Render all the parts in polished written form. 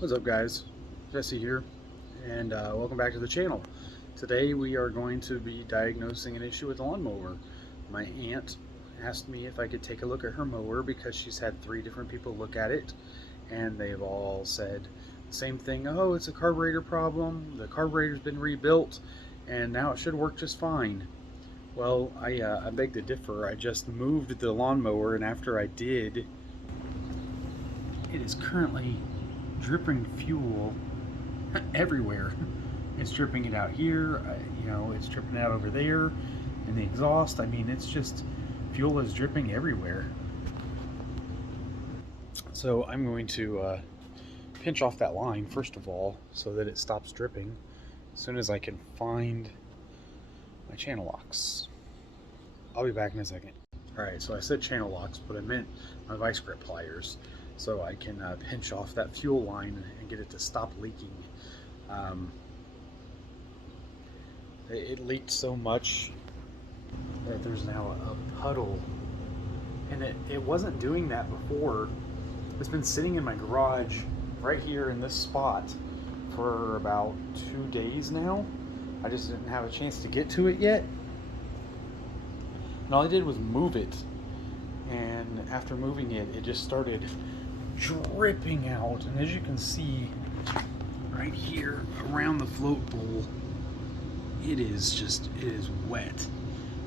What's up, guys? Jesse here, and welcome back to the channel. Today we are going to be diagnosing an issue with the lawnmower. My aunt asked me if I could take a look at her mower because she's had 3 different people look at it, and they've all said the same thing. Oh, it's a carburetor problem. The carburetor's been rebuilt, and now it should work just fine. Well, I beg to differ. I just moved the lawnmower, and after I did, it is currently dripping fuel everywhere. It's dripping it out here, it's dripping out over there in the exhaust. I mean, it's just, fuel is dripping everywhere. So I'm going to pinch off that line first of all so that it stops dripping as soon as I can find my channel locks. I'll be back in a second. Alright, so I said channel locks, but I meant my vice grip pliers, so I can pinch off that fuel line and get it to stop leaking. It leaked so much that there's now a puddle, and it wasn't doing that before. It's been sitting in my garage right here in this spot for about 2 days now. I just didn't have a chance to get to it yet. And all I did was move it, and after moving it, it just started dripping out. And as you can see right here around the float bowl, it is wet.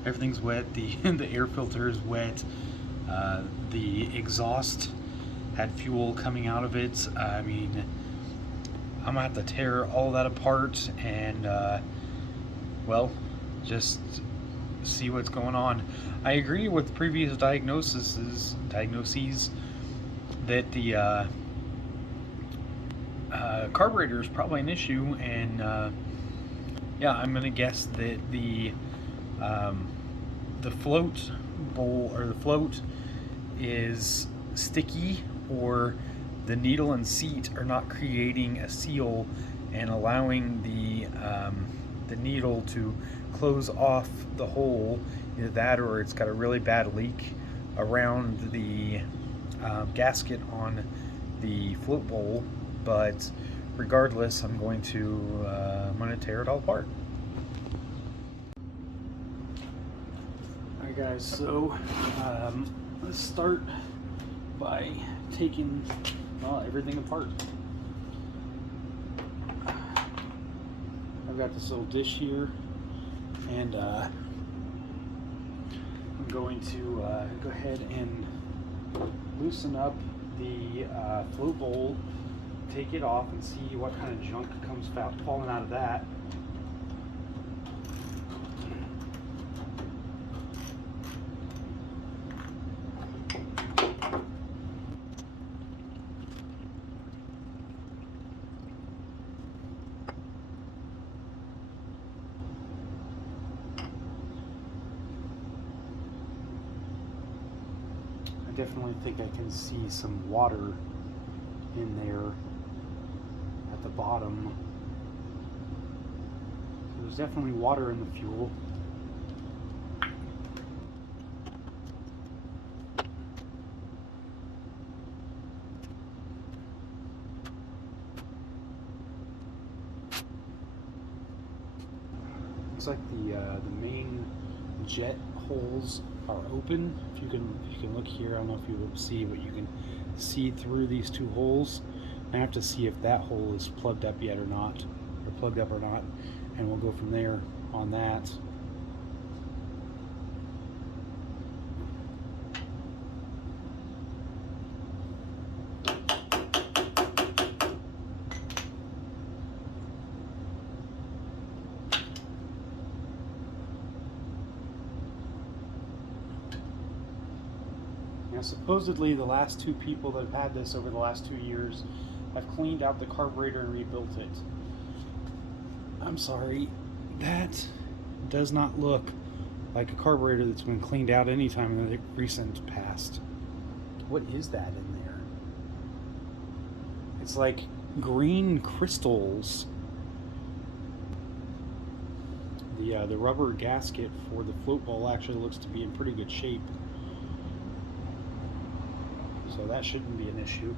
Everything's wet. The air filter is wet. The exhaust had fuel coming out of it. I mean, I'm gonna have to tear all that apart and well, just see what's going on. I agree with previous diagnoses that the carburetor is probably an issue, and yeah, I'm gonna guess that the float bowl, or the float, is sticky, or the needle and seat are not creating a seal and allowing the needle to close off the hole. Either that, or it's got a really bad leak around the gasket on the float bowl. But regardless, I'm going to tear it all apart. Alright guys, so let's start by taking everything apart. I've got this little dish here, and I'm going to go ahead and loosen up the float bowl, take it off, and see what kind of junk comes falling out of that. I definitely think I can see some water in there at the bottom. There's definitely water in the fuel. Looks like the main jet holes are open. If you can look here, I don't know if you will see, but you can see through these 2 holes. I have to see if that hole is plugged up yet or not, and we'll go from there on that. Now, supposedly the last 2 people that have had this over the last 2 years have cleaned out the carburetor and rebuilt it. I'm sorry, that does not look like a carburetor that's been cleaned out anytime in the recent past. What is that in there? It's like green crystals. The rubber gasket for the float bowl actually looks to be in pretty good shape, so that shouldn't be an issue.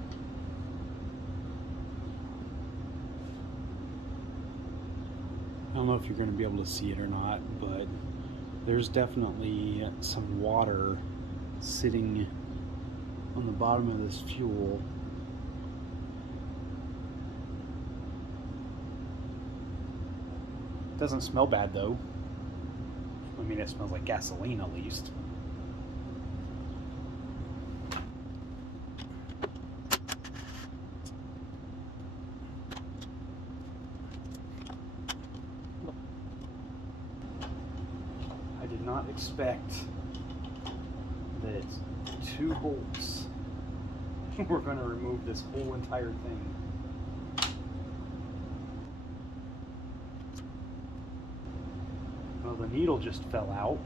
don't know if you're going to be able to see it or not, but there's definitely some water sitting on the bottom of this fuel. It doesn't smell bad though. I mean, it smells like gasoline at least. I did not expect that 2 bolts were going to remove this whole entire thing. Well, the needle just fell out.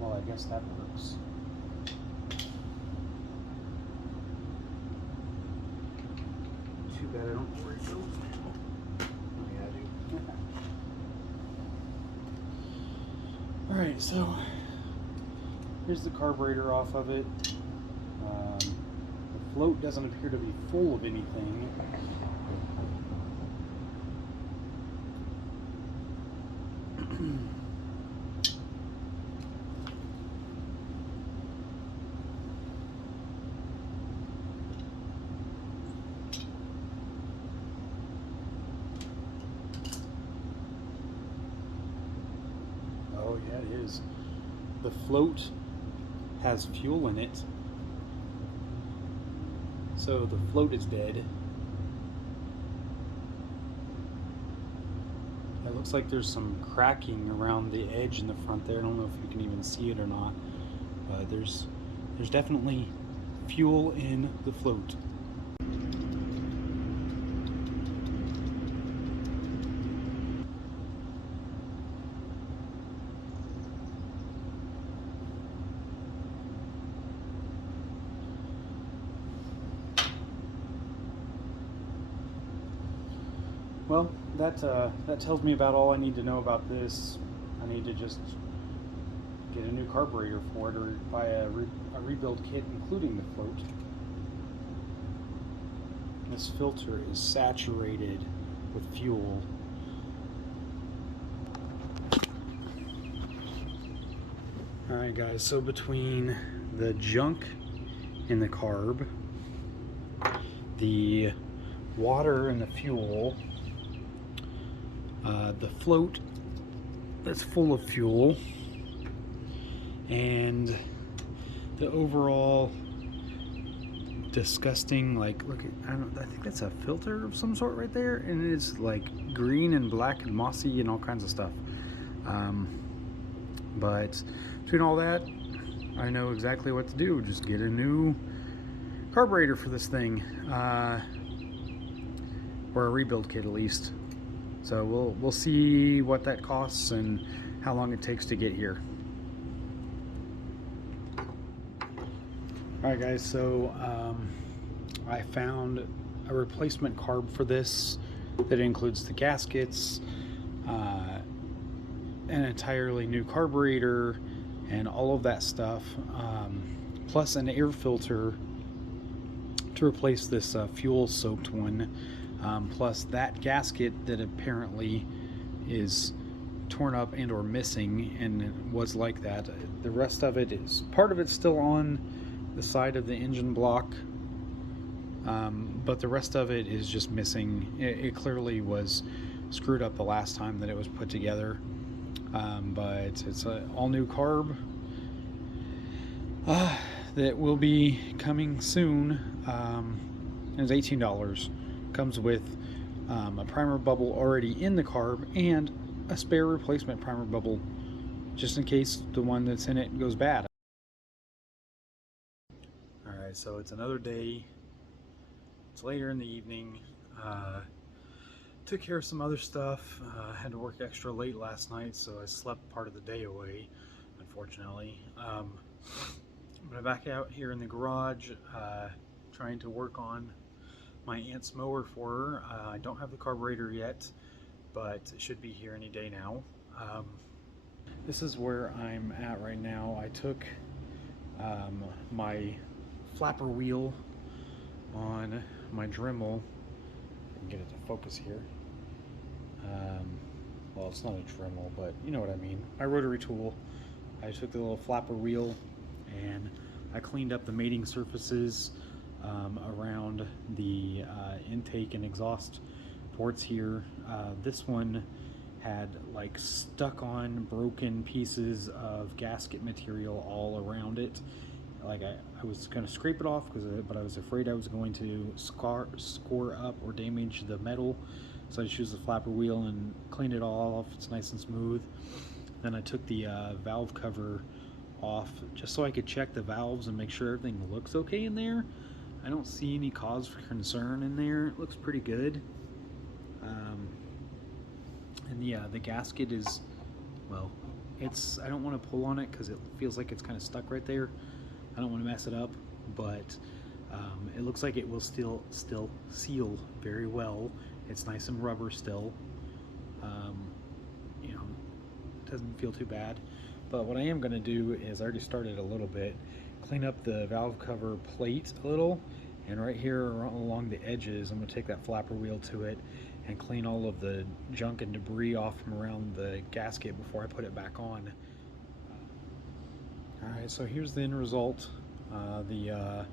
Well, I guess that works. Too bad I don't know where it goes now. Oh yeah, I do. Alright, so here's the carburetor off of it. The float doesn't appear to be full of anything. Oh yeah, it is. The float has fuel in it, so the float is dead. It looks like there's some cracking around the edge in the front there. I don't know if you can even see it or not, but there's definitely fuel in the float. Well, that tells me about all I need to know about this. I need to just get a new carburetor for it, or buy a rebuild kit including the float. This filter is saturated with fuel. Alright guys, so between the junk in the carb, the water and the fuel, the float that's full of fuel, and the overall disgusting, like, look at, I think that's a filter of some sort right there, and it's like green and black and mossy and all kinds of stuff. But between all that, I know exactly what to do. Just get a new carburetor for this thing, or a rebuild kit at least. So we'll see what that costs and how long it takes to get here. Alright guys, so I found a replacement carb for this that includes the gaskets, an entirely new carburetor, and all of that stuff, plus an air filter to replace this fuel soaked one, plus that gasket that apparently is torn up and or missing, and it was like that. The rest of it is, part of it's still on the side of the engine block, but the rest of it is just missing. It clearly was screwed up the last time that it was put together, but it's an all new carb. that will be coming soon is $18. Comes with a primer bubble already in the carb and a spare replacement primer bubble, just in case the one that's in it goes bad. Alright, so it's another day. It's later in the evening. Took care of some other stuff. Had to work extra late last night, so I slept part of the day away, unfortunately. But I'm back out here in the garage trying to work on my aunt's mower for her. I don't have the carburetor yet, but it should be here any day now. This is where I'm at right now. I took my flapper wheel on my Dremel. I can get it to focus here. Well, it's not a Dremel, but you know what I mean. My rotary tool. I took the little flapper wheel and I cleaned up the mating surfaces around the intake and exhaust ports here. This one had like stuck on broken pieces of gasket material all around it. Like I was going to scrape it off, but I was afraid I was going to score up or damage the metal. So I just used the flapper wheel and cleaned it all off. It's nice and smooth. Then I took the valve cover off just so I could check the valves and make sure everything looks okay in there. I don't see any cause for concern in there. It looks pretty good. And the gasket is, well, I don't want to pull on it because it feels like it's kind of stuck right there. I don't want to mess it up, but it looks like it will still seal very well. It's nice and rubber still. You know, doesn't feel too bad. But what I am going to do is, I already started a little bit, clean up the valve cover plate a little, and right here along the edges I'm going to take that flapper wheel to it and clean all of the junk and debris off from around the gasket before I put it back on. Alright, so here's the end result. I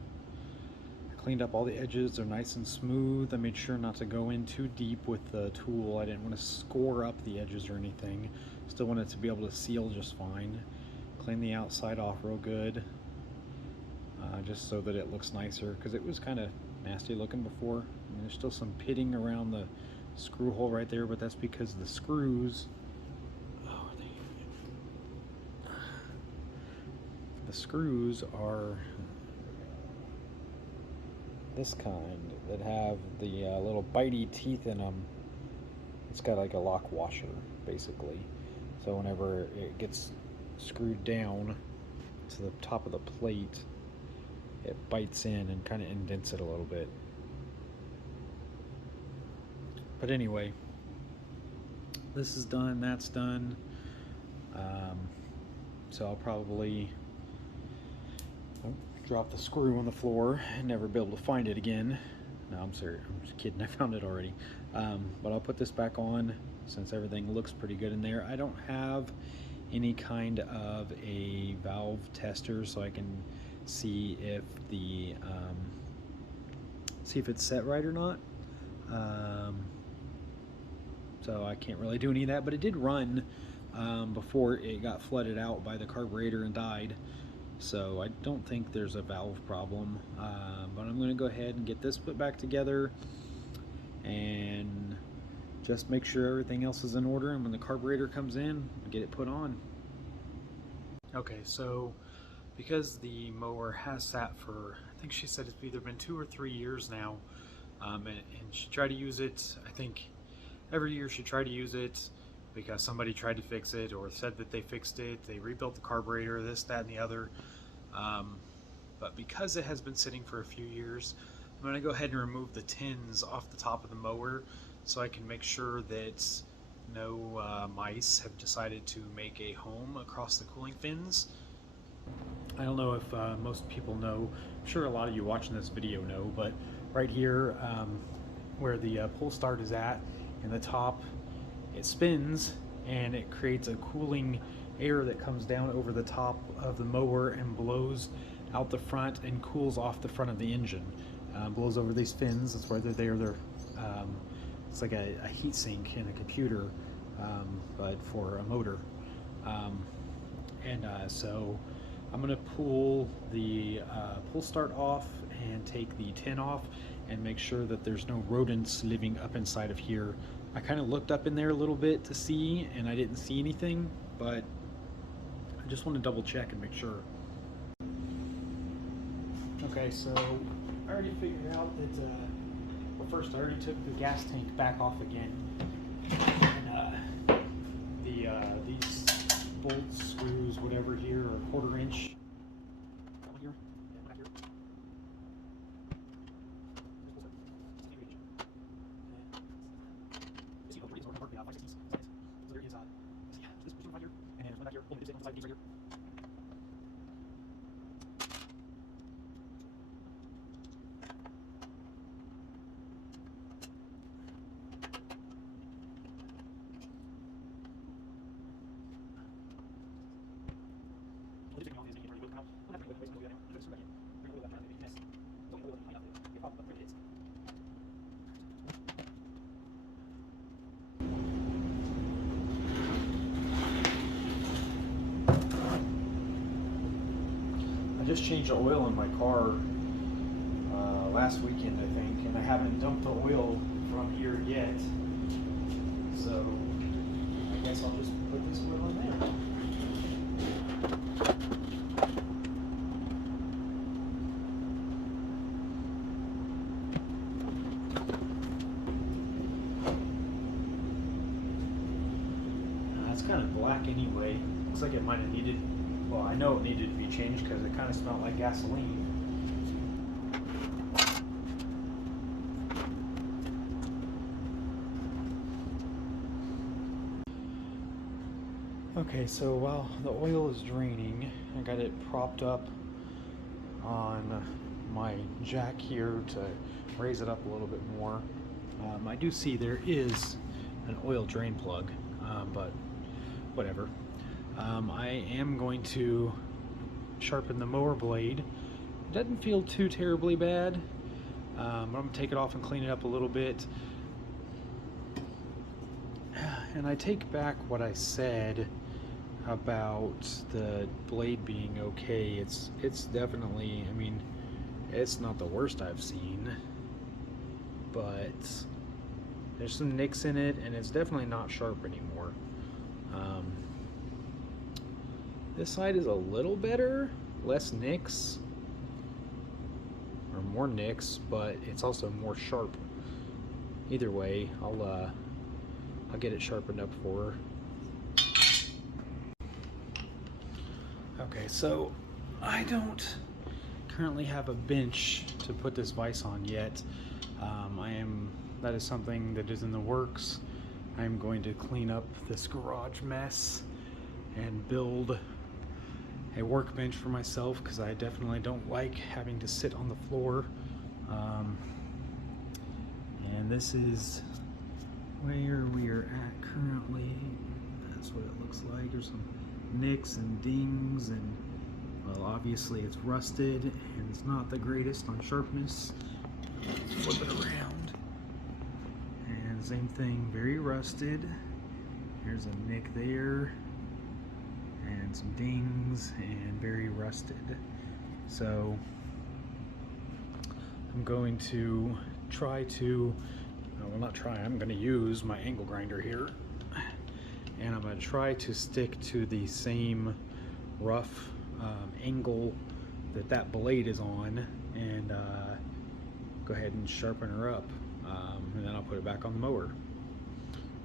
cleaned up all the edges. They're nice and smooth. I made sure not to go in too deep with the tool. I didn't want to score up the edges or anything. Still wanted to be able to seal just fine. Clean the outside off real good, just so that it looks nicer, because it was kind of nasty looking before. And there's still some pitting around the screw hole right there, but that's because the screws, the screws are this kind that have the little bitey teeth in them. It's got like a lock washer basically, so whenever it gets screwed down to the top of the plate, it bites in and kind of indents it a little bit. But anyway, this is done, that's done. So I'll probably drop the screw on the floor and never be able to find it again. No, I'm serious, I'm just kidding, I found it already. But I'll put this back on since everything looks pretty good in there. I don't have any kind of a valve tester so I can see if the see if it's set right or not. So I can't really do any of that, but it did run before it got flooded out by the carburetor and died. So I don't think there's a valve problem, but I'm going to go ahead and get this put back together and just make sure everything else is in order, and when the carburetor comes in, get it put on. Okay, so because the mower has sat for, I think she said it's either been 2 or 3 years now, and she tried to use it, I think every year she tried to use it because somebody tried to fix it or said that they fixed it, they rebuilt the carburetor, this, that, and the other. But because it has been sitting for a few years, I'm going to go ahead and remove the tins off the top of the mower so I can make sure that no mice have decided to make a home across the cooling fins. I don't know if most people know, I'm sure a lot of you watching this video know, but right here where the pull start is at, in the top, it spins and it creates a cooling air that comes down over the top of the mower and blows out the front and cools off the front of the engine. Blows over these fins. That's why they're there. It's like a heat sink in a computer, but for a motor. So I'm gonna pull the pull start off and take the tin off and make sure that there's no rodents living up inside of here. I kind of looked up in there a little bit to see, and I didn't see anything, but I just want to double check and make sure. Okay, so I already figured out that, well, first I already took the gas tank back off again, and these bolts, screws, whatever here are 1/4 inch. One here, and one back here. So there is 5/16. So there is this one right here, and there's one back here. Holding the dipstick on the side of these right here. I just changed the oil in my car last weekend, I think, and I haven't dumped the oil from here yet. So I guess I'll just put this oil in there. It's kind of black anyway. Looks like it might have needed, well, I know it needed to be changed because it kind of smelled like gasoline. Okay, so while the oil is draining, I got it propped up on my jack here to raise it up a little bit more. I do see there is an oil drain plug, but whatever. I am going to sharpen the mower blade. It doesn't feel too terribly bad. I'm going to take it off and clean it up a little bit. And I take back what I said about the blade being okay. It's definitely, I mean, it's not the worst I've seen, but there's some nicks in it, and it's definitely not sharp anymore. This side is a little better, less nicks, or more nicks, but it's also more sharp. Either way, I'll get it sharpened up for her. Okay, so I don't currently have a bench to put this vise on yet. That is something that is in the works. I'm going to clean up this garage mess and build a workbench for myself, because I definitely don't like having to sit on the floor. And this is where we are at currently. That's what it looks like. There's some nicks and dings, and well, obviously it's rusted and it's not the greatest on sharpness. Let's flip it around. And same thing, very rusted. There's a nick there, and some dings, and very rusted. So I'm going to try to, well, not try, I'm going to use my angle grinder here, and I'm going to try to stick to the same rough angle that blade is on, and go ahead and sharpen her up, and then I'll put it back on the mower.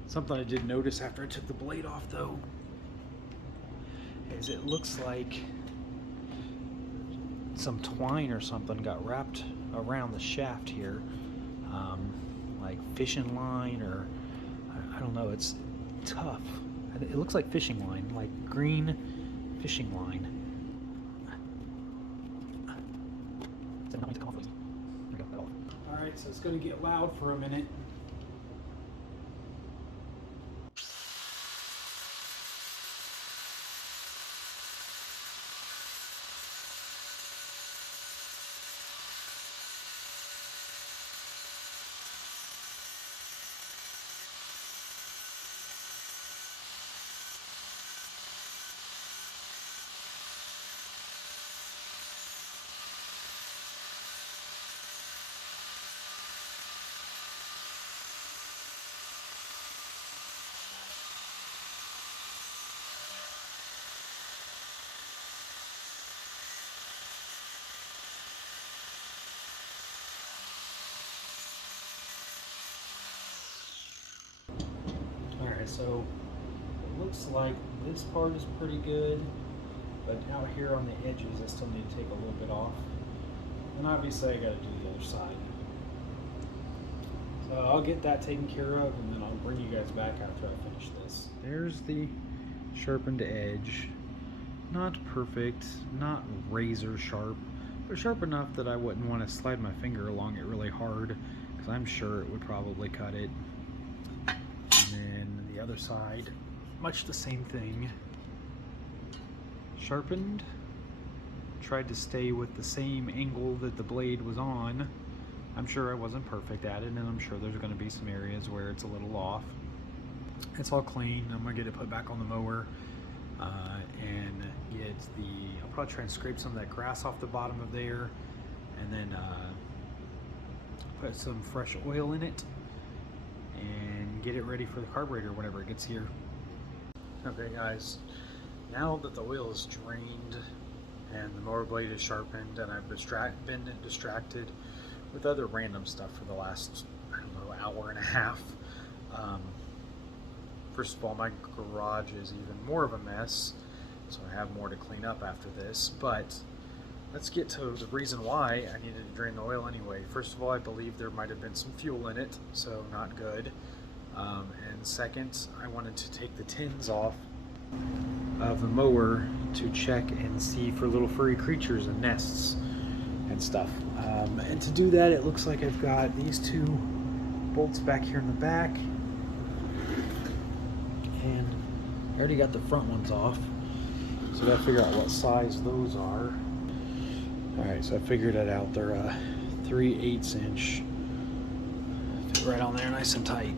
Something I did notice after I took the blade off, though, is it looks like some twine or something got wrapped around the shaft here, like fishing line, or I don't know, it's tough. It looks like fishing line, like green fishing line. Alright, so it's going to get loud for a minute. So it looks like this part is pretty good, but out here on the edges I still need to take a little bit off. And obviously I got to do the other side. So I'll get that taken care of, and then I'll bring you guys back after I finish this. There's the sharpened edge. Not perfect, not razor sharp, but sharp enough that I wouldn't want to slide my finger along it really hard, because I'm sure it would probably cut it. And then the other side, much the same thing. Sharpened, tried to stay with the same angle that the blade was on. I'm sure I wasn't perfect at it, and I'm sure there's going to be some areas where it's a little off. It's all clean. I'm going to get it put back on the mower. And get I'll probably try and scrape some of that grass off the bottom of there, and then put some fresh oil in it and get it ready for the carburetor whenever it gets here. Okay guys, now that the oil is drained and the mower blade is sharpened, and I've been distracted with other random stuff for the last, I don't know, hour and a half. First of all, my garage is even more of a mess, so I have more to clean up after this, but let's get to the reason why I needed to drain the oil anyway. First of all, I believe there might have been some fuel in it, so not good. And second, I wanted to take the tins off of the mower to check and see for little furry creatures and nests and stuff. And to do that, it looks like I've got these two bolts back here in the back. And I already got the front ones off, so I gotta figure out what size those are. Alright, so I figured it out. They're 3/8 inch. Fit right on there nice and tight.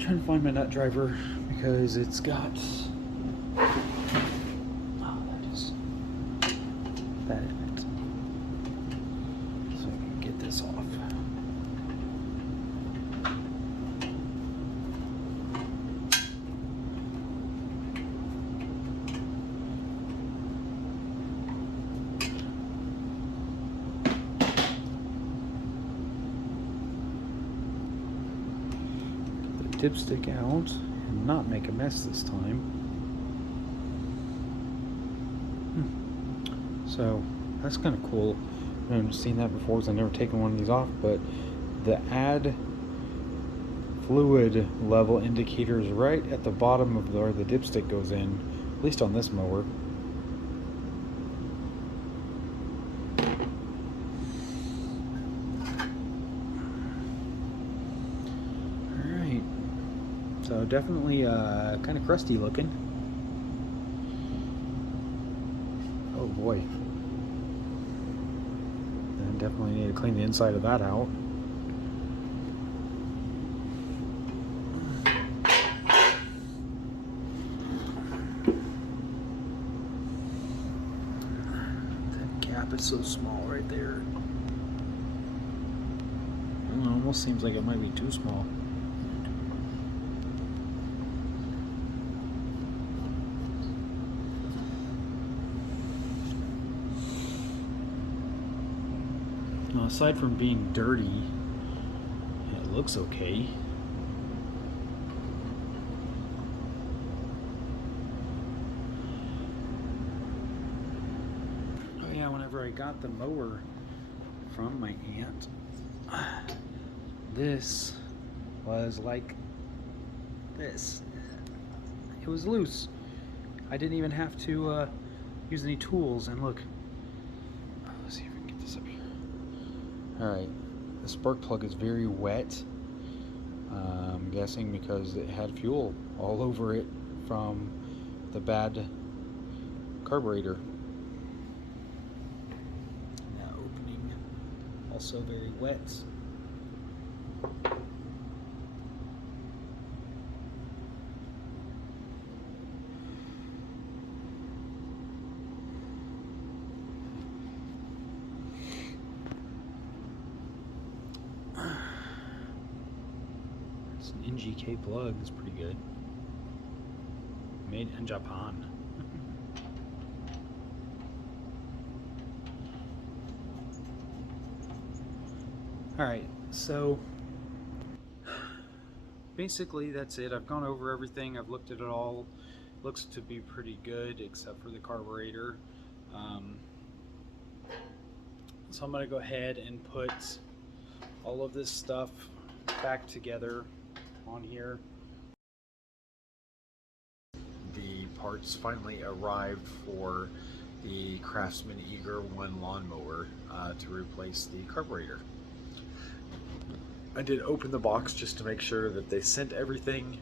Trying to find my nut driver because it's got that in it, so I can get this off. Dipstick out and not make a mess this time. So that's kind of cool. I haven't seen that before because I've never taken one of these off, but the add fluid level indicator is right at the bottom of where the dipstick goes in, at least on this mower. So definitely kind of crusty looking. Oh boy. And definitely need to clean the inside of that out. That gap is so small right there. I don't know, almost seems like it might be too small. Aside from being dirty, it looks okay. Oh yeah, whenever I got the mower from my aunt, this was like this. It was loose. I didn't even have to use any tools, and look. Let's see if we can get this up here. Alright, the spark plug is very wet. I'm guessing because it had fuel all over it from the bad carburetor. That opening also very wet. NGK plug is pretty good. Made in Japan. Alright, so basically that's it. I've gone over everything. I've looked at it all. Looks to be pretty good except for the carburetor. So I'm going to go ahead and put all of this stuff back together on here. The parts finally arrived for the Craftsman Eager 1 lawnmower to replace the carburetor. I did open the box just to make sure that they sent everything,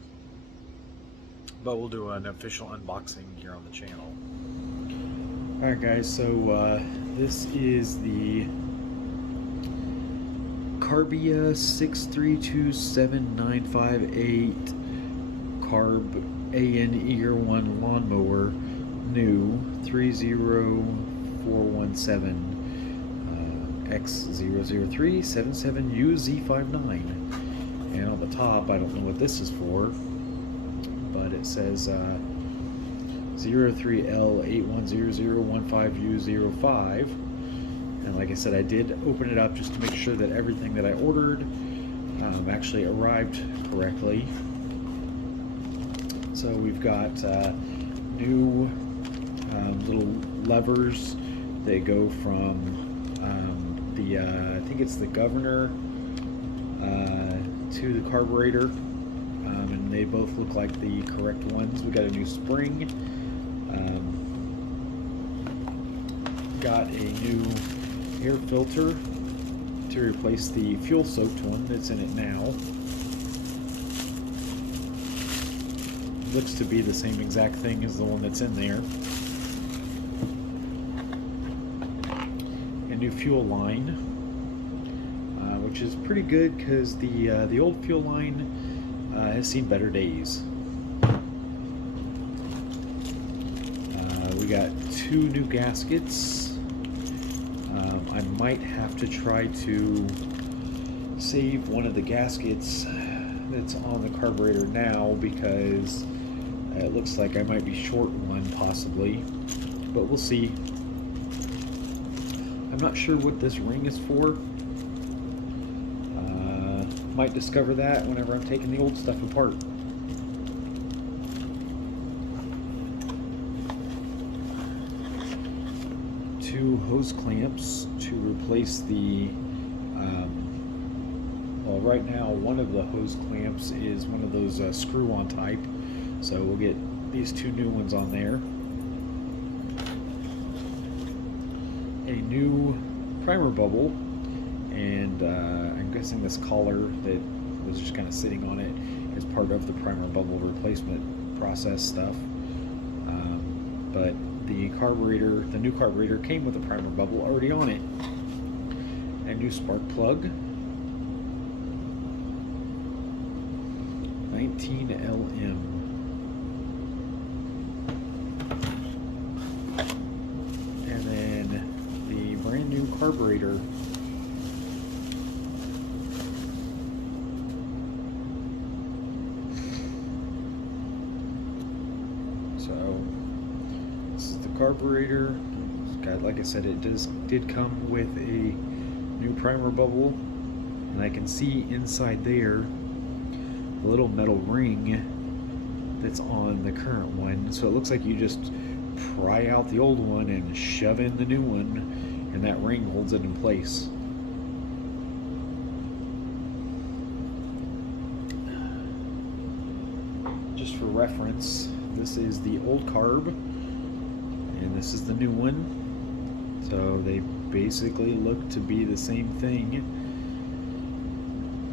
but we'll do an official unboxing here on the channel. Alright guys, so this is the Carbia 6327958 Carb AN Eager 1 lawnmower, new 30417 X00377UZ59. And on the top, I don't know what this is for, but it says 03L810015U05. And like I said, I did open it up just to make sure that everything that I ordered actually arrived correctly. So we've got new little levers. They go from I think it's the governor to the carburetor, and they both look like the correct ones. We got a new spring, got a new air filter to replace the fuel soaked one that's in it now. Looks to be the same exact thing as the one that's in there. A new fuel line, which is pretty good because the old fuel line has seen better days. We got 2 new gaskets. I might have to try to save one of the gaskets that's on the carburetor now because it looks like I might be short one possibly, but we'll see. I'm not sure what this ring is for. Might discover that whenever I'm taking the old stuff apart. Two hose clamps to replace the well, right now one of the hose clamps is one of those screw-on type, so we'll get these 2 new ones on there. A new primer bubble, and I'm guessing this collar that was just kind of sitting on it is part of the primer bubble replacement process stuff. But the carburetor, the new carburetor came with a primer bubble already on it. A new spark plug, 19 LM. And then the brand new carburetor. So this is the carburetor. God, like I said, it did come with a new primer bubble, and I can see inside there a little metal ring that's on the current one. So it looks like you just pry out the old one and shove in the new one, and that ring holds it in place. Just for reference, this is the old carb and this is the new one, so they basically look to be the same thing,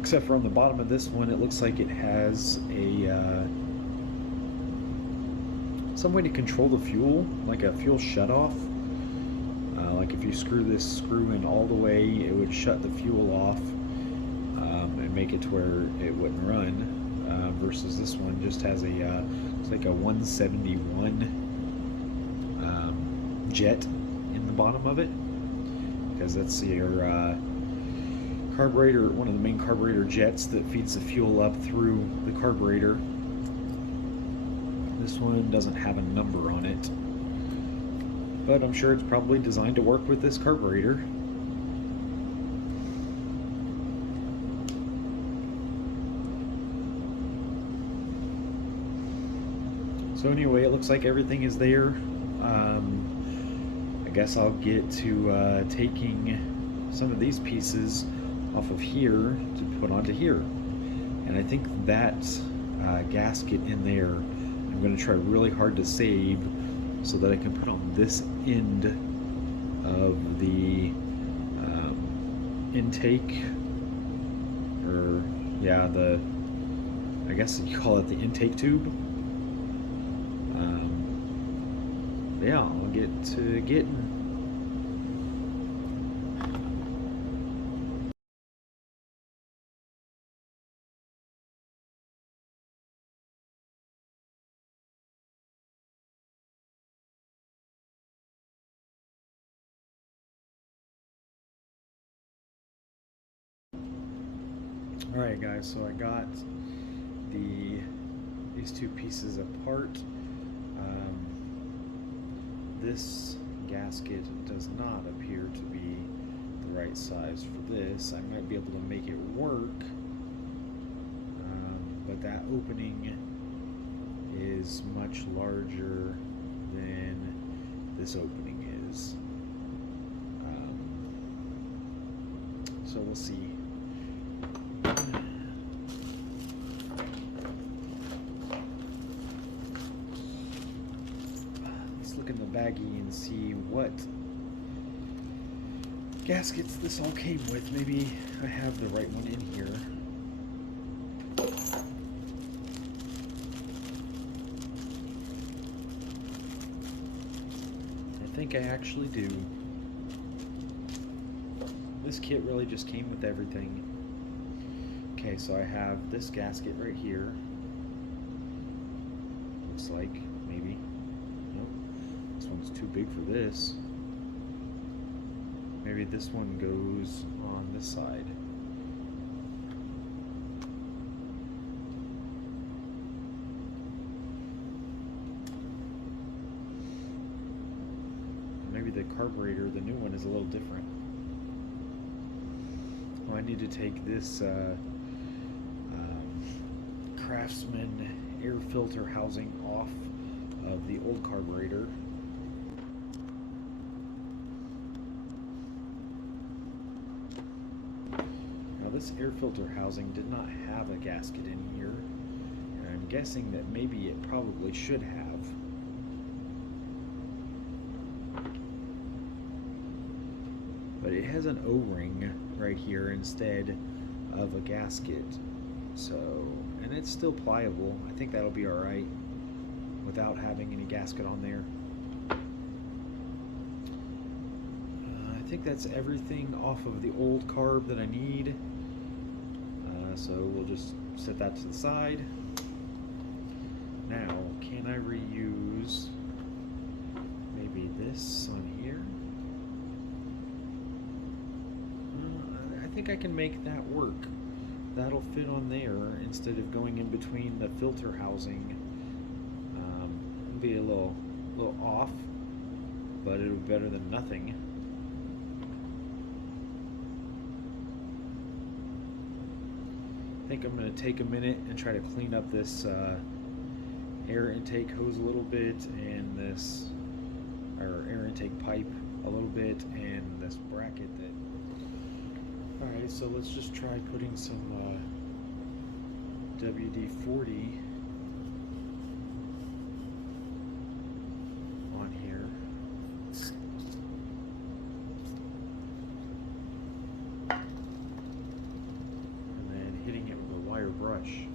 except for on the bottom of this one it looks like it has a some way to control the fuel, like a fuel shutoff. Like if you screw this screw in all the way, it would shut the fuel off and make it to where it wouldn't run. Versus this one just has a it's like a 171 jet in the bottom of it, because that's your carburetor, one of the main carburetor jets that feeds the fuel up through the carburetor. This one doesn't have a number on it, but I'm sure it's probably designed to work with this carburetor. So anyway, it looks like everything is there. I guess I'll get to taking some of these pieces off of here to put onto here. And I think that gasket in there, I'm going to try really hard to save so that I can put on this end of the intake, or yeah, I guess you call it the intake tube. Yeah, I'll get to getting. Alright guys, so I got these two pieces apart. This gasket does not appear to be the right size for this. I might be able to make it work, but that opening is much larger than this opening is. So we'll see. Look in the baggie and see what gaskets this all came with. Maybe I have the right one in here. I think I actually do. This kit really just came with everything. Okay, so I have this gasket right here. Looks like, maybe. Nope. This one's too big for this. Maybe this one goes on this side. Maybe the carburetor, the new one, is a little different. Well, I need to take this Craftsman air filter housing off of the old carburetor. Now this air filter housing did not have a gasket in here, and I'm guessing that maybe it probably should have. But it has an O-ring right here instead of a gasket. So, and it's still pliable. I think that'll be alright without having any gasket on there. I think that's everything off of the old carb that I need. So we'll just set that to the side. Now, can I reuse maybe this on here? I think I can make that work. That'll fit on there instead of going in between the filter housing. It'll be a little off, but it'll be better than nothing. I think I'm going to take a minute and try to clean up this air intake hose a little bit, and this air intake pipe a little bit, and this bracket that. Alright, so let's just try putting some WD-40 on here. And then hitting it with a wire brush.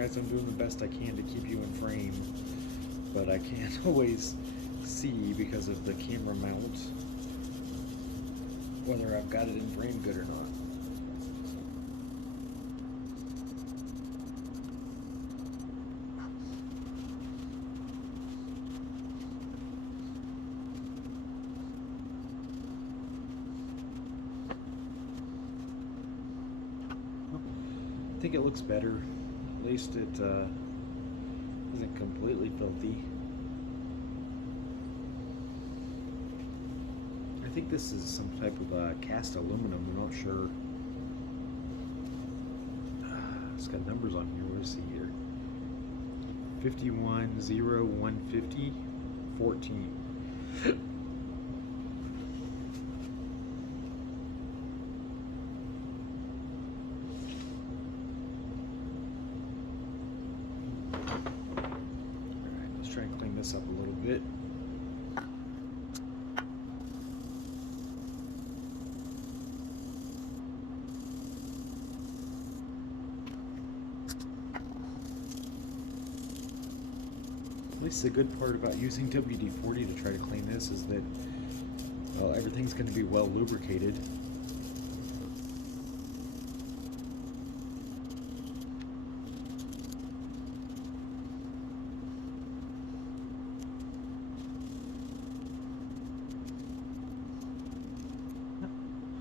Guys, I'm doing the best I can to keep you in frame, but I can't always see because of the camera mount whether I've got it in frame good or not. I think it looks better. At least it isn't completely filthy. I think this is some type of cast aluminum. I'm not sure. It's got numbers on here. What is it here? 510150 14. Try and clean this up a little bit. At least the good part about using WD-40 to try to clean this is that, well, everything's going to be well lubricated.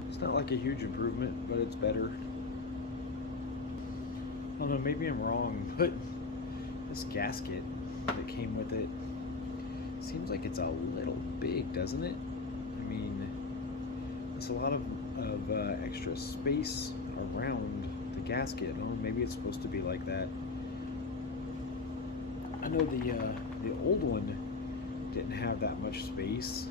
It's not like a huge improvement, but it's better. I don't know, maybe I'm wrong, but this gasket that came with it seems like it's a little big, doesn't it? I mean, it's a lot of extra space around the gasket. Oh, maybe it's supposed to be like that. I know the old one didn't have that much space.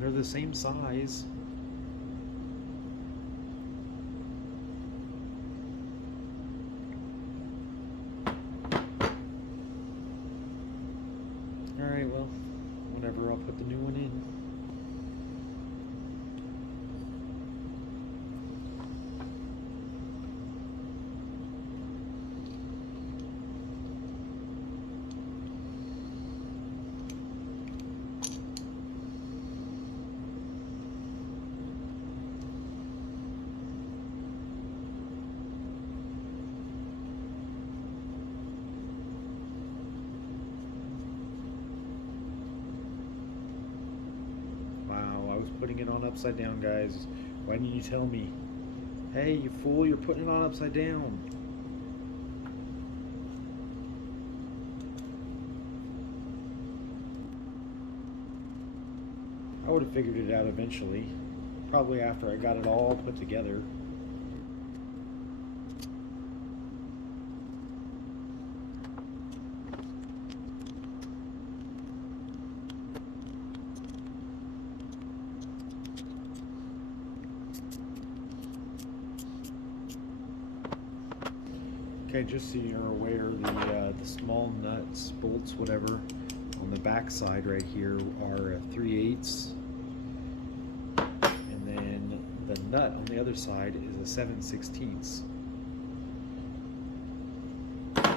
They're the same size. Alright, well, whatever, I'll put the new one in. Putting it on upside down, guys. Why didn't you tell me? Hey, you fool, you're putting it on upside down. I would have figured it out eventually. Probably after I got it all put together. Okay, just so you're aware, the small nuts, bolts, whatever, on the back side right here are 3/8, and then the nut on the other side is a 7/16. I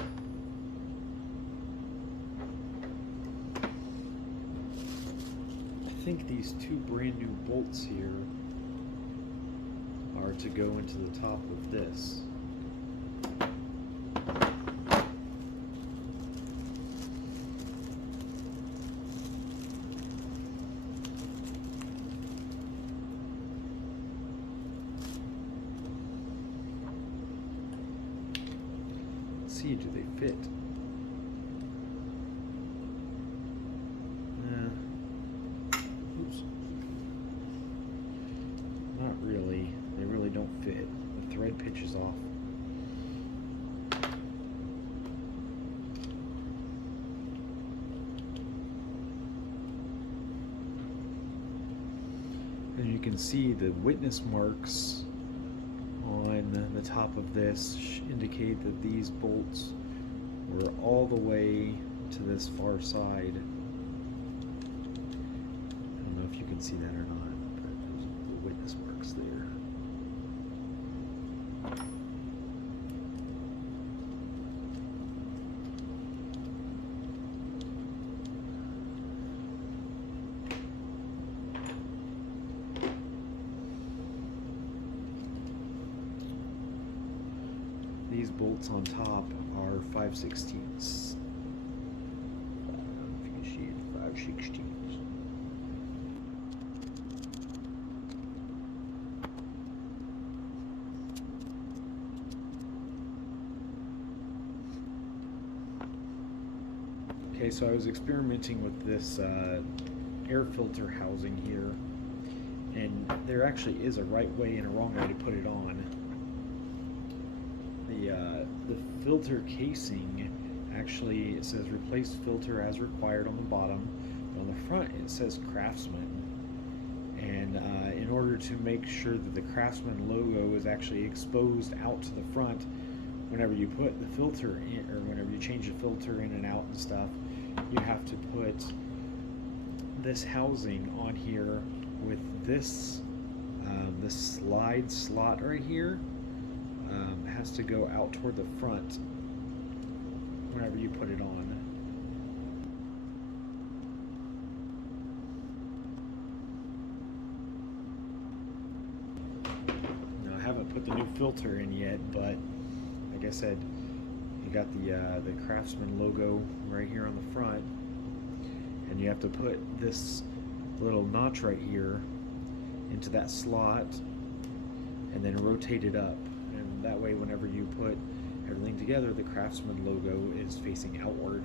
think these two brand new bolts here are to go into the top of this. See, do they fit? Oops. Not really. They really don't fit. The thread pitches off. And you can see the witness marks on the top of this indicate that these bolts were all the way to this far side. I don't know if you can see that or not, but there's the witness marks there. These bolts on top are 5/16ths. I don't know if you can see it, 5/16ths. Okay, so I was experimenting with this air filter housing here, and there actually is a right way and a wrong way to put it on. The filter casing, actually, it says replace filter as required on the bottom, but on the front it says Craftsman. And in order to make sure that the Craftsman logo is actually exposed out to the front, whenever you put the filter in, or whenever you change the filter in and out and stuff, you have to put this housing on here with this this slide slot right here. Has to go out toward the front whenever you put it on. Now, I haven't put the new filter in yet, but like I said, you got the Craftsman logo right here on the front, and you have to put this little notch right here into that slot and then rotate it up. And that way, whenever you put everything together, the Craftsman logo is facing outward.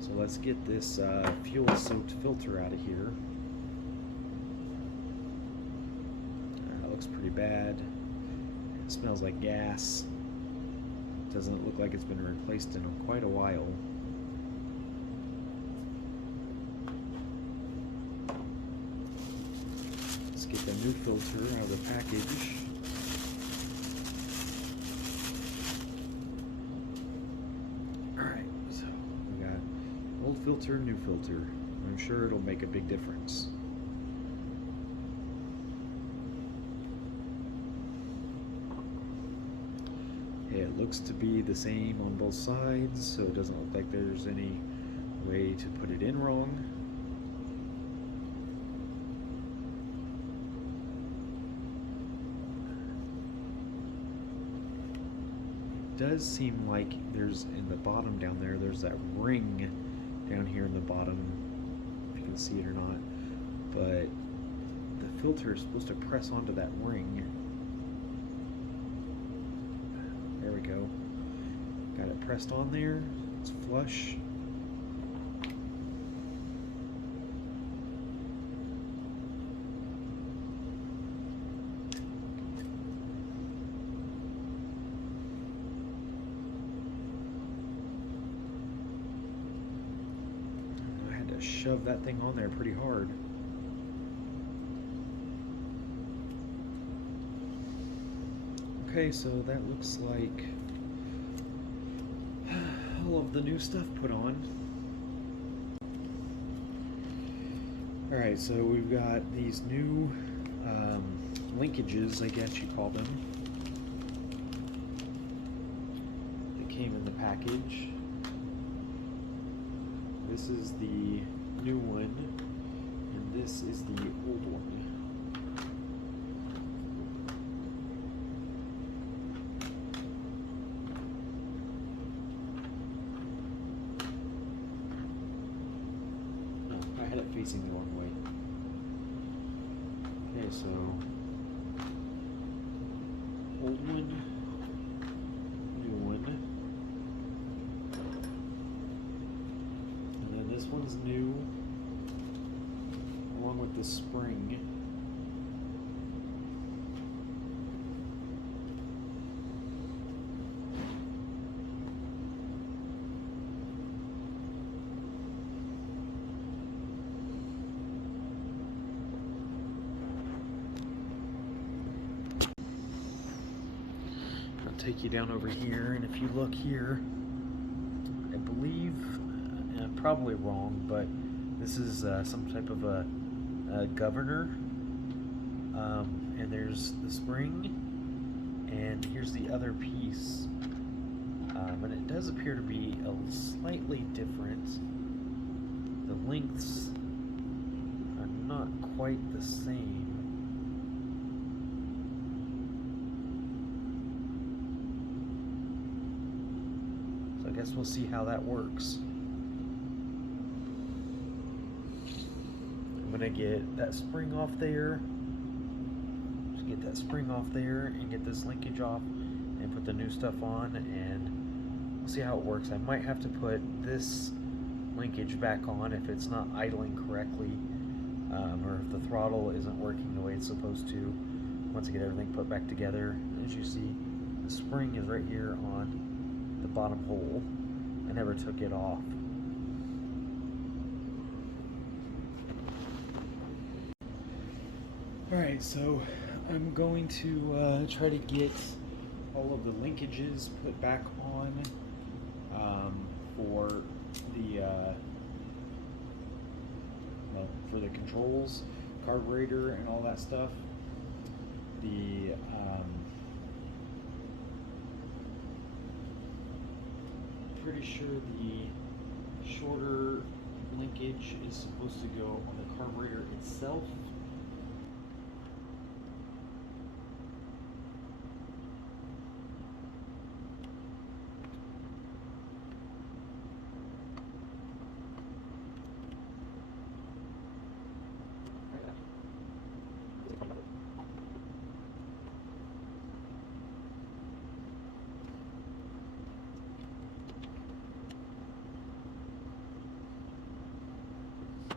So let's get this fuel-soaked filter out of here. That looks pretty bad. It smells like gas. Doesn't look like it's been replaced in quite a while. Let's get the new filter out of the package. Old filter, new filter. I'm sure it'll make a big difference. Yeah, it looks to be the same on both sides, so it doesn't look like there's any way to put it in wrong. It does seem like there's, in the bottom down there, there's that ring down here in the bottom, if you can see it or not, but the filter is supposed to press onto that ring. There we go. Got it pressed on there. It's flush. Shove that thing on there pretty hard. Okay, so that looks like all of the new stuff put on. Alright, so we've got these new linkages, I guess you call them. They came in the package. This is the new one, and this is the old one. Oh, I had it facing the wrong way. Okay, so old one, new one. This one's new, along with the spring. I'll take you down over here, and if you look here, I believe probably wrong, but this is some type of a governor. And there's the spring, and here's the other piece. And it does appear to be slightly different. The lengths are not quite the same. So I guess we'll see how that works. I'm gonna get that spring off there. Just get that spring off there and get this linkage off and put the new stuff on, and we'll see how it works. I might have to put this linkage back on if it's not idling correctly, or if the throttle isn't working the way it's supposed to. Once I get everything put back together, as you see, the spring is right here on the bottom hole. I never took it off. Alright, so I'm going to try to get all of the linkages put back on for the for the controls, carburetor, and all that stuff. The pretty sure the shorter linkage is supposed to go on the carburetor itself.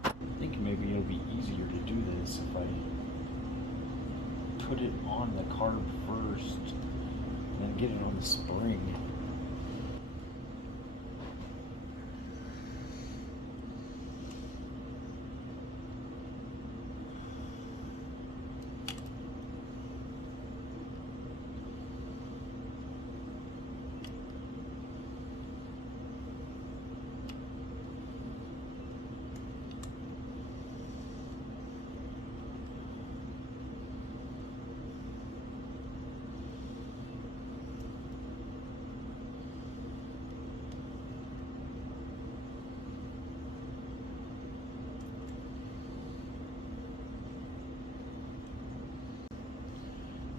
I think maybe it'll be easier to do this if I put it on the carb first and then get it on the spring.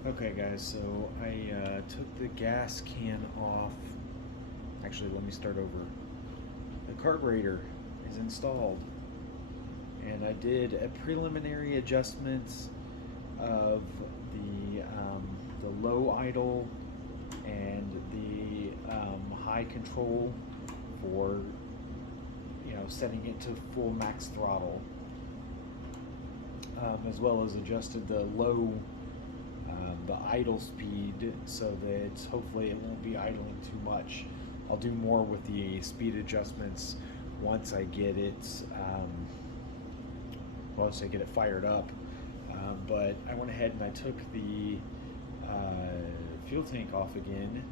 Okay guys, so I took the gas can off. Actually, let me start over. The carburetor is installed, and I did a preliminary adjustment of the low idle and the high control for, you know, setting it to full max throttle, as well as adjusted the low the idle speed so that hopefully it won't be idling too much. I'll do more with the speed adjustments once I get it once I get it fired up. But I went ahead and I took the fuel tank off again.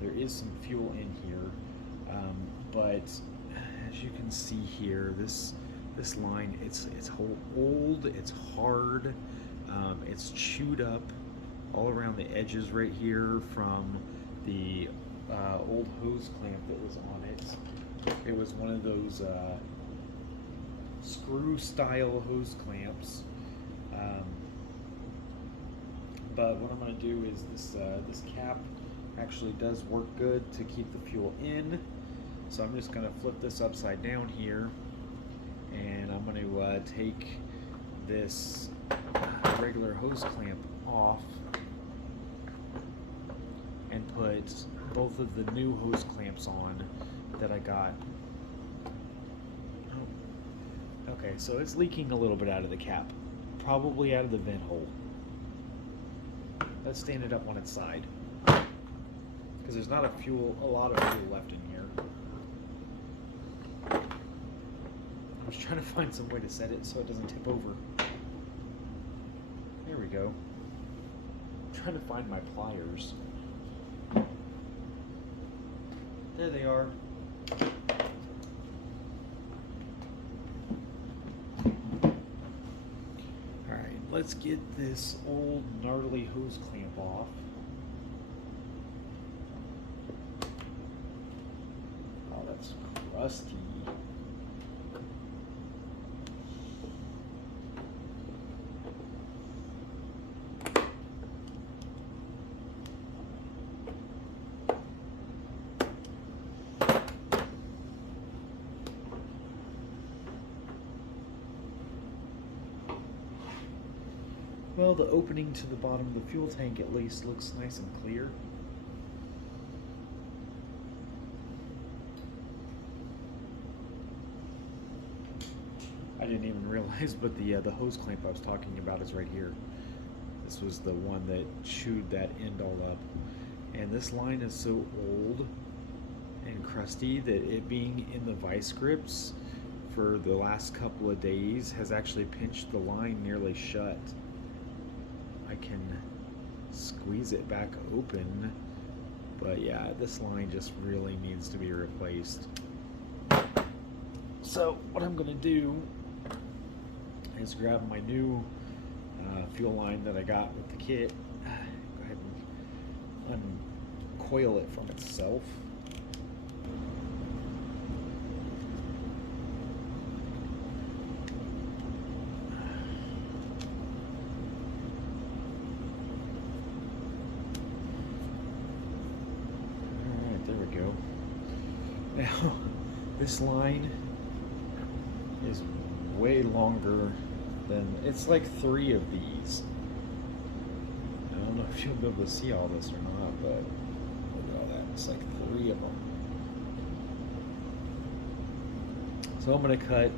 There is some fuel in here, but as you can see here, this line, it's old, it's hard, it's chewed up all around the edges right here from the old hose clamp that was on it. It was one of those screw style hose clamps. But what I'm going to do is this cap actually does work good to keep the fuel in. So I'm just going to flip this upside down here, and I'm going to take this regular hose clamp off and put both of the new hose clamps on that I got. Oh. Okay, so it's leaking a little bit out of the cap, probably out of the vent hole. Let's stand it up on its side, because there's not a lot of fuel left in here. I was trying to find some way to set it so it doesn't tip over. There we go. I'm trying to find my pliers. There they are. let's get this old gnarly hose clamp off. Oh, that's crusty. Well, the opening to the bottom of the fuel tank at least looks nice and clear. I didn't even realize, but the hose clamp I was talking about is right here. This was the one that chewed that end all up. And this line is so old and crusty that it being in the vice grips for the last couple of days has actually pinched the line nearly shut. I can squeeze it back open, but yeah, this line just really needs to be replaced. So what I'm gonna do is grab my new fuel line that I got with the kit, go ahead and uncoil it from itself. Alright, there we go. Now, this line is way longer than, it's like 3 of these. I don't know if you'll be able to see all this or not, but look at all that. It's like 3 of them. So I'm going to cut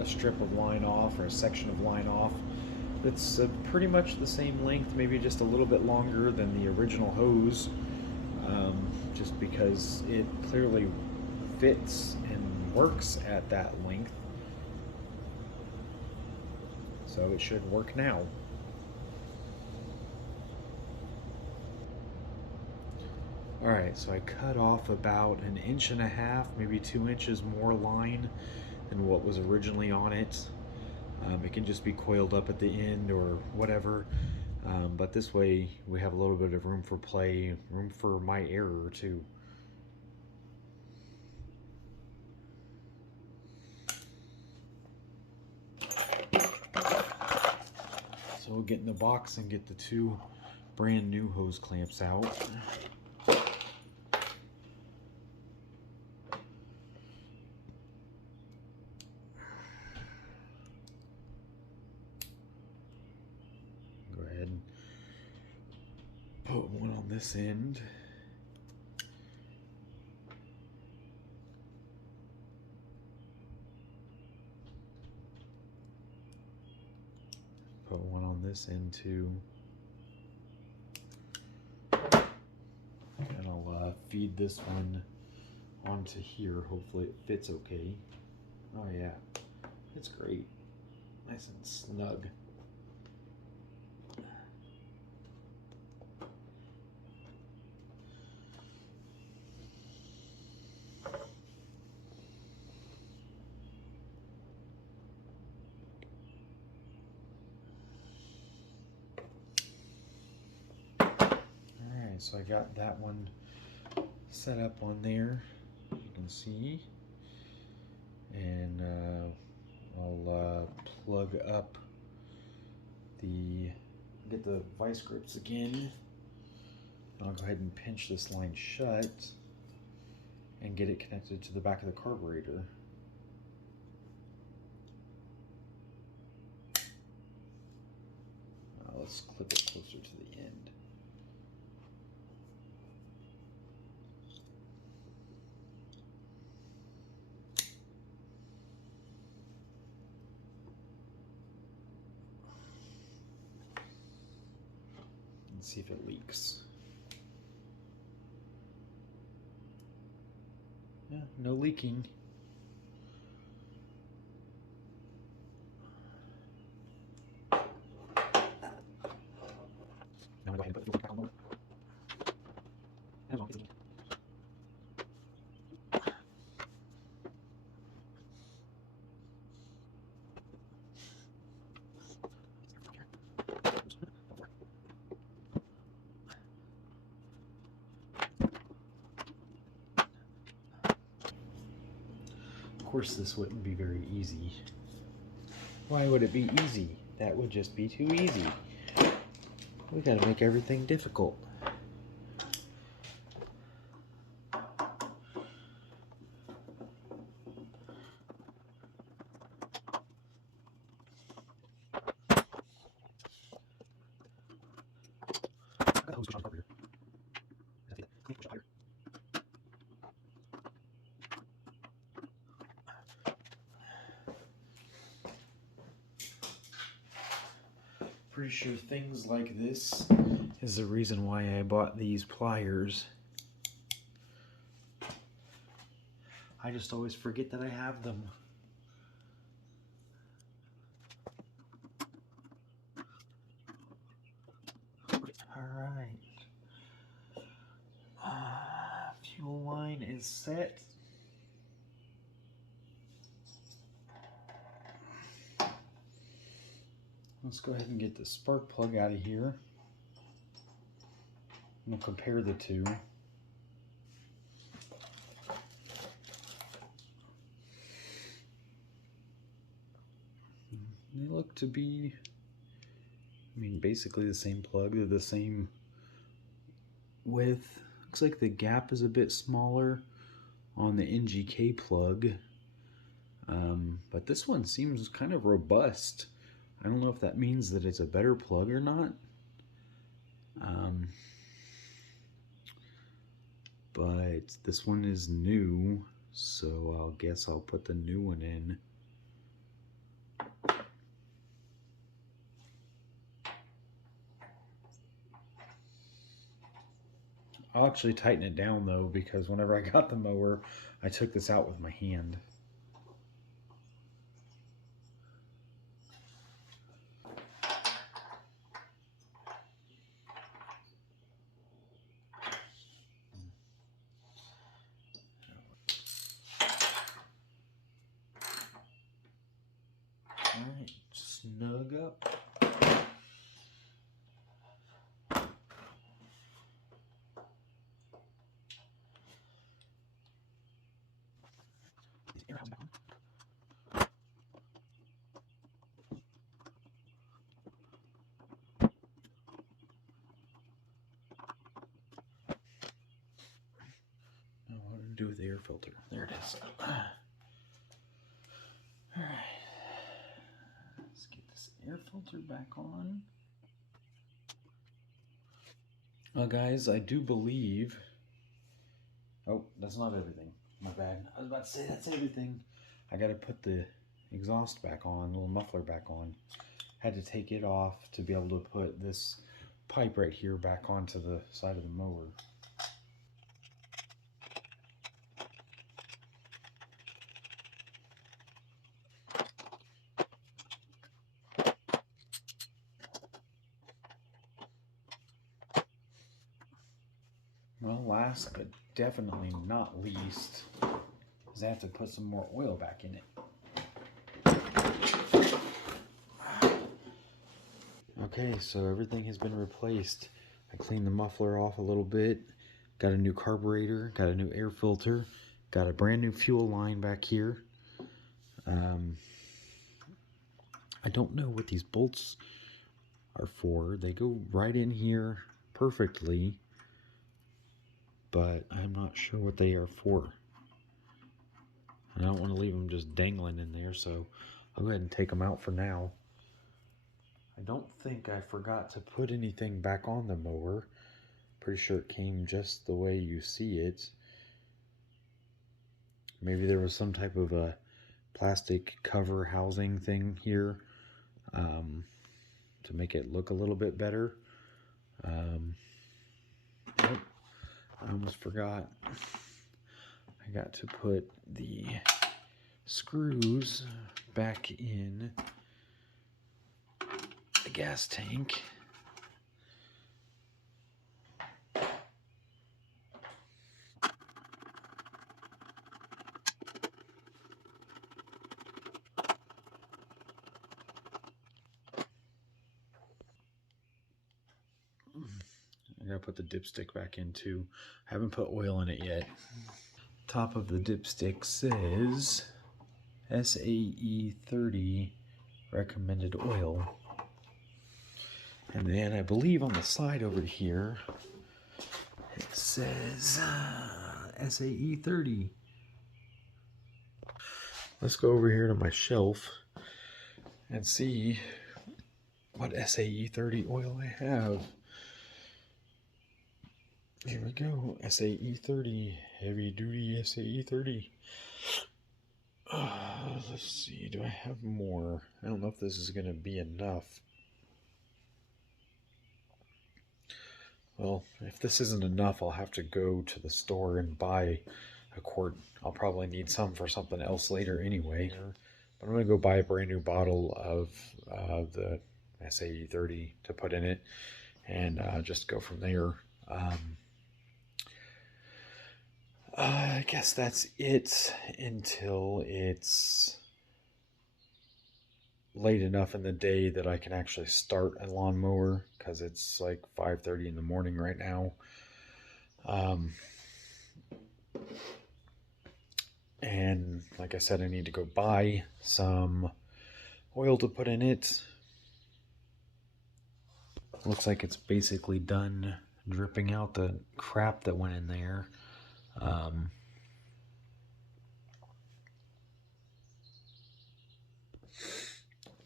a strip of line off, or a section of line off. It's pretty much the same length, maybe just a little bit longer than the original hose, just because it clearly fits and works at that length. So it should work now. Alright, so I cut off about 1.5 inches, maybe 2 inches more line than what was originally on it. It can just be coiled up at the end or whatever, but this way we have a little bit of room for play, room for my error too. So we'll get in the box and get the 2 brand new hose clamps out. Go ahead and put one on this end. Put one on this end too. And I'll feed this one onto here. Hopefully it fits okay. Oh yeah, it's great. Nice and snug. So I got that one set up on there, you can see, and I'll plug up get the vice grips again. I'll go ahead and pinch this line shut and get it connected to the back of the carburetor. Let's clip it closer to the end. See if it leaks. Yeah, no leaking. Now I'm going to go ahead and put the fuel tank back on lower. As long as it can. course this wouldn't be very easy. Why would it be easy? That would just be too easy. We gotta make everything difficult. Pretty sure things like this is the reason why I bought these pliers. I just always forget that I have them. Alright. Fuel line is set. Let's go ahead and get the spark plug out of here. We'll compare the two. They look to be, I mean, basically the same plug. They're the same width. Looks like the gap is a bit smaller on the NGK plug. But this one seems kind of robust. I don't know if that means that it's a better plug or not. But this one is new, so I'll guess I'll put the new one in. I'll actually tighten it down though, because whenever I got the mower, I took this out with my hand. Alright, snug up. What to do with the air filter? There it is. Alright. Let's get this air filter back on. Well, guys, I do believe... Oh, that's not everything. My bad. I was about to say that's everything. I got to put the exhaust back on, the little muffler back on. Had to take it off to be able to put this pipe right here back onto the side of the mower. Well, last but definitely not least is I have to put some more oil back in it. Okay, so everything has been replaced. I cleaned the muffler off a little bit, got a new carburetor, got a new air filter, got a brand new fuel line back here. I don't know what these bolts are for. They go right in here perfectly, but I'm not sure what they are for. I don't want to leave them just dangling in there, so I'll go ahead and take them out for now. I don't think I forgot to put anything back on the mower. Pretty sure it came just the way you see it. Maybe there was some type of a plastic cover housing thing here to make it look a little bit better. Oh, I almost forgot. I got to put the screws back in the gas tank. I gotta put the dipstick back in too. I haven't put oil in it yet. Top of the dipstick says SAE 30 recommended oil. And then I believe on the side over here it says SAE 30. Let's go over here to my shelf and see what SAE 30 oil I have. Here we go, SAE 30, heavy duty SAE 30. Let's see, do I have more? I don't know if this is going to be enough. Well, if this isn't enough, I'll have to go to the store and buy a quart. I'll probably need some for something else later anyway. But I'm going to go buy a brand new bottle of the SAE 30 to put in it and just go from there. I guess that's it until it's late enough in the day that I can actually start a lawnmower, because it's like 5:30 in the morning right now. And like I said, I need to go buy some oil to put in it. Looks like it's basically done dripping out the crap that went in there. I'm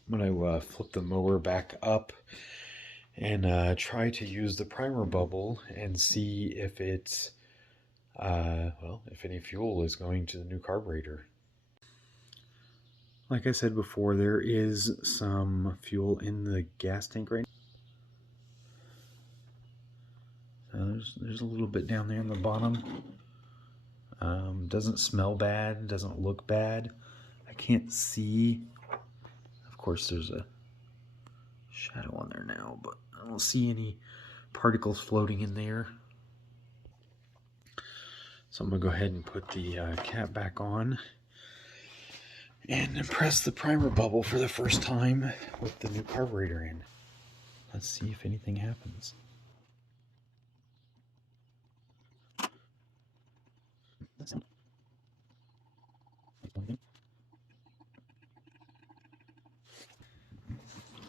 going to flip the mower back up and try to use the primer bubble and see if it's, well, if any fuel is going to the new carburetor. Like I said before, there is some fuel in the gas tank right now. There's a little bit down there on the bottom. Doesn't smell bad, doesn't look bad. I can't see. Of course, there's a shadow on there now, but I don't see any particles floating in there. So I'm going to go ahead and put the cap back on and press the primer bubble for the first time with the new carburetor in. Let's see if anything happens.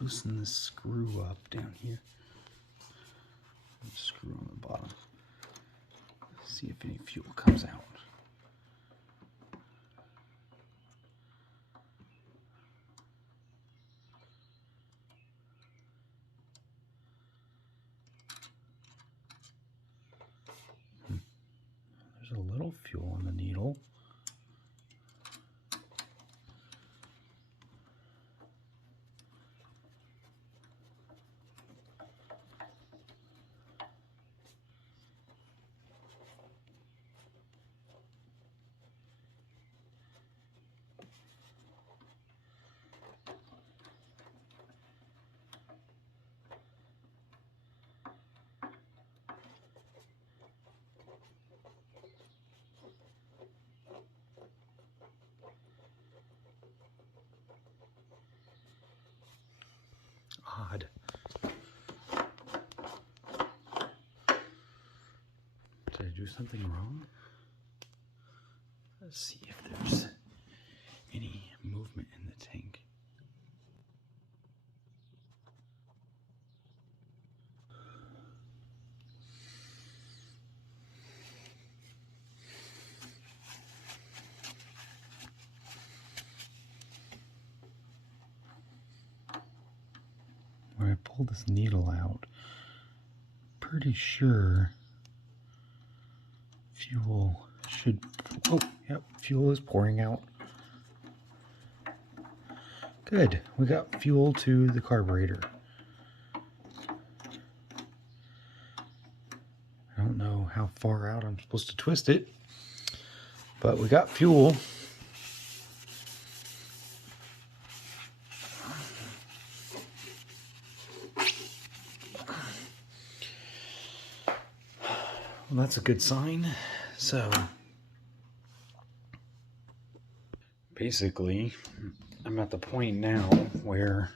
Loosen the screw up down here. Screw on the bottom. See if any fuel comes out. There's a little fuel in the needle. Odd. Did I do something wrong? Let's see if there's any movement in the tank. Where I pull this needle out, pretty sure fuel should, oh, yep, fuel is pouring out. Good, we got fuel to the carburetor. I don't know how far out I'm supposed to twist it, but we got fuel. Well, that's a good sign. So basically, I'm at the point now where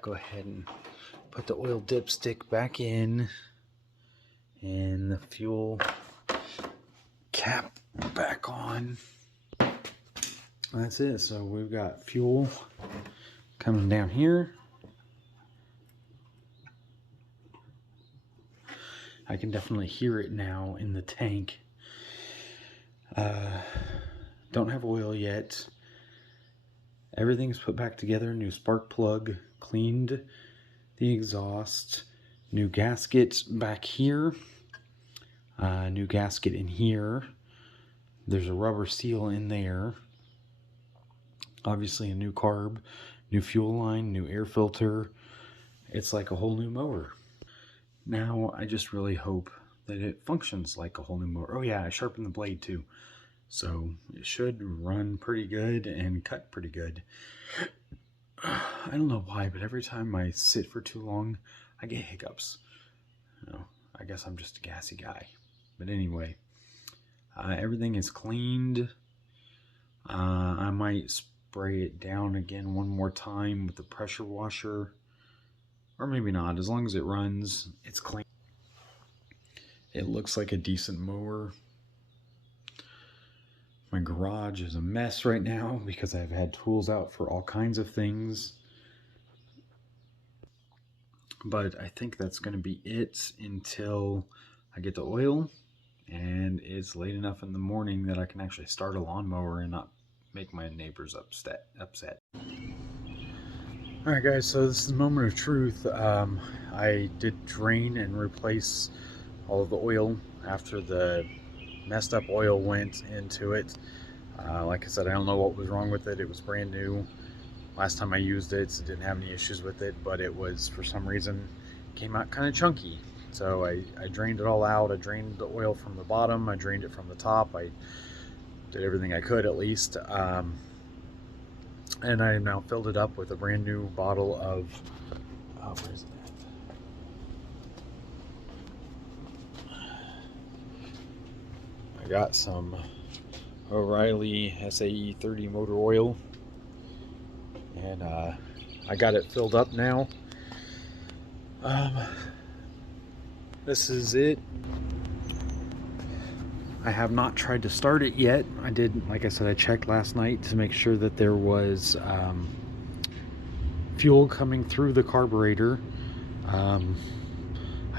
go ahead and put the oil dipstick back in and the fuel cap back on. That's it. So we've got fuel coming down here. I can definitely hear it now in the tank. Don't have oil yet. Everything's put back together. New spark plug, cleaned the exhaust, new gasket back here, new gasket in here. There's a rubber seal in there. Obviously a new carb, new fuel line, new air filter. It's like a whole new mower. Now I just really hope that it functions like a whole new mower. Oh yeah, I sharpened the blade too. So it should run pretty good and cut pretty good. I don't know why, but every time I sit for too long, I get hiccups. You know, I guess I'm just a gassy guy. But anyway, everything is cleaned. I might spray it down again one more time with the pressure washer. Or maybe not. As long as it runs, it's clean. It looks like a decent mower. My garage is a mess right now because I've had tools out for all kinds of things. But I think that's going to be it until I get the oil and it's late enough in the morning that I can actually start a lawnmower and not make my neighbors upset. Alright guys, so this is a moment of truth. I did drain and replace all of the oil after the messed up oil went into it. Like I said, I don't know what was wrong with it. It was brand new. Last time I used it, so didn't have any issues with it, but it was, for some reason, came out kind of chunky. So I drained it all out. I drained the oil from the bottom. I drained it from the top. I did everything I could, at least. And I now filled it up with a brand new bottle of, where is that? I got some O'Reilly SAE 30 motor oil, and I got it filled up now. This is it. I have not tried to start it yet. I did, like I said, I checked last night to make sure that there was fuel coming through the carburetor. I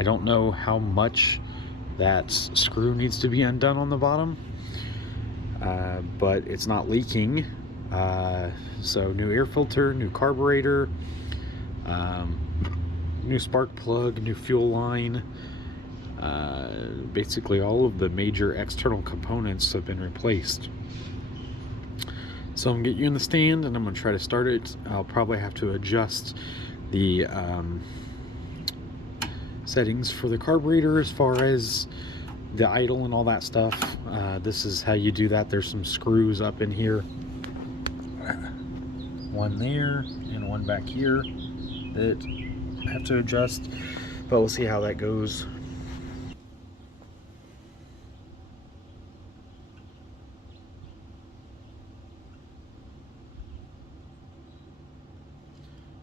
don't know how much that screw needs to be undone on the bottom, but it's not leaking. So new air filter, new carburetor, new spark plug, new fuel line. Basically all of the major external components have been replaced. So I'm gonna get you in the stand and I'm gonna try to start it. I'll probably have to adjust the settings for the carburetor as far as the idle and all that stuff. This is how you do that. There's some screws up in here, one there and one back here that I have to adjust, but we'll see how that goes.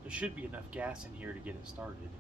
There should be enough gas in here to get it started.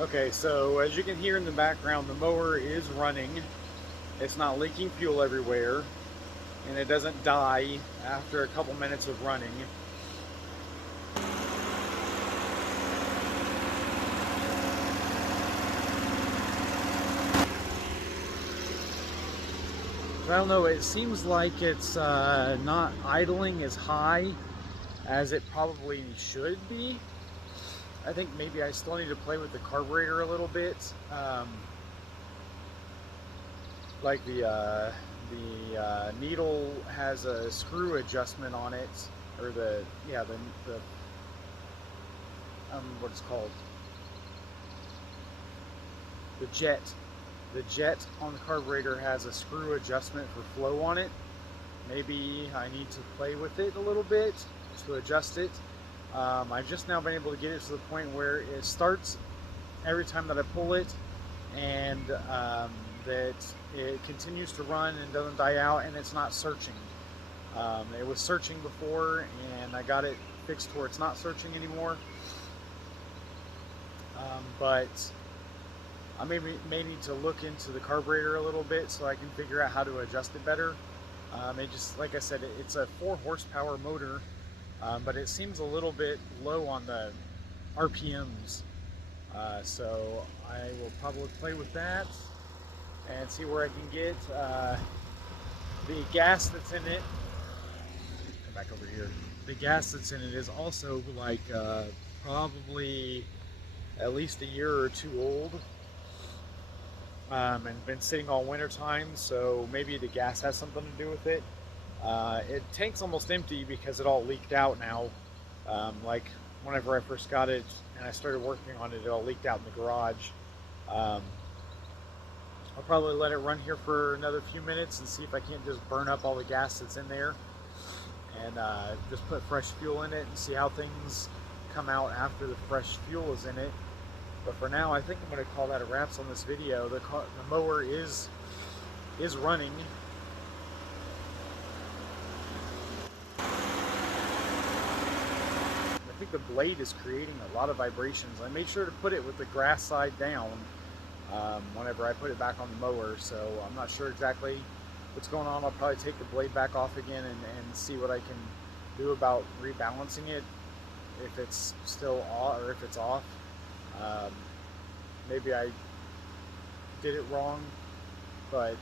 Okay, so as you can hear in the background, the mower is running. It's not leaking fuel everywhere, and it doesn't die after a couple minutes of running. I don't know, it seems like it's not idling as high as it probably should be. I think maybe I still need to play with the carburetor a little bit. Like the needle has a screw adjustment on it, or the what it's called, the jet. The jet on the carburetor has a screw adjustment for flow on it. Maybe I need to play with it a little bit to adjust it. I've just now been able to get it to the point where it starts every time that I pull it, and that it continues to run and doesn't die out, and it's not searching. It was searching before, and I got it fixed where it's not searching anymore. But I may need to look into the carburetor a little bit so I can figure out how to adjust it better. It just, like I said, it's a 4 horsepower motor, but it seems a little bit low on the RPMs. So I will probably play with that and see where I can get the gas that's in it. Come back over here. The gas that's in it is also like probably at least a year or two old. And been sitting all winter time, so maybe the gas has something to do with it. It tank's almost empty because it all leaked out now. Like whenever I first got it and I started working on it, it all leaked out in the garage. I'll probably let it run here for another few minutes and see if I can't just burn up all the gas that's in there, and just put fresh fuel in it and see how things come out after the fresh fuel is in it. But for now, I think I'm going to call that a wraps on this video. The mower is running. I think the blade is creating a lot of vibrations. I made sure to put it with the grass side down whenever I put it back on the mower, so I'm not sure exactly what's going on. I'll probably take the blade back off again and see what I can do about rebalancing it, if it's still off or if it's off. Maybe I did it wrong, but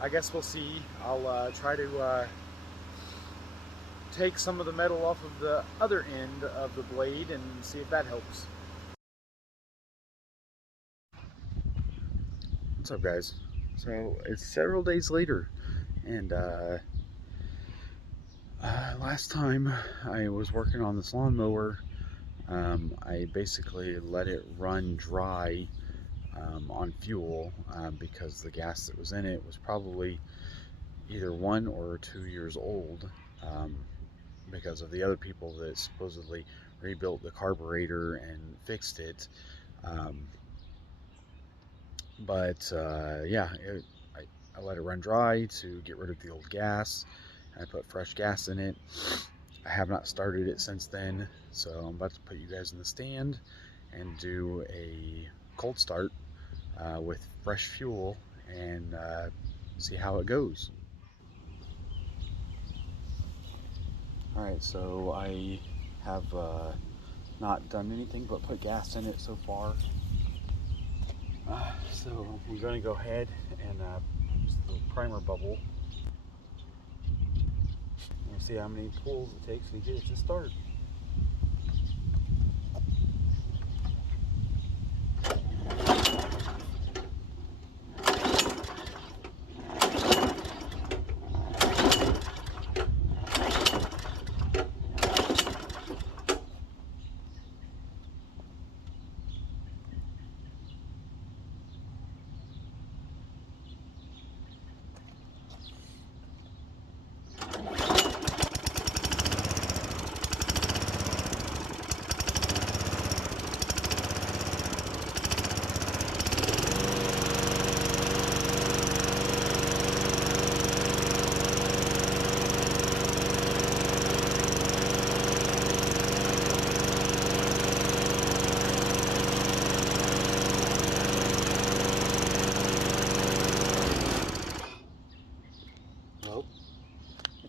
I guess we'll see. I'll try to take some of the metal off of the other end of the blade and see if that helps. What's up, guys? So it's several days later, and last time I was working on this lawnmower, I basically let it run dry on fuel because the gas that was in it was probably either 1 or 2 years old, because of the other people that supposedly rebuilt the carburetor and fixed it. Yeah, I let it run dry to get rid of the old gas. I put fresh gas in it. I have not started it since then, so I'm about to put you guys in the stand and do a cold start with fresh fuel and see how it goes. Alright, so I have not done anything but put gas in it so far. So I'm going to go ahead and use the primer bubble. We'll see how many pulls it takes to get it to start.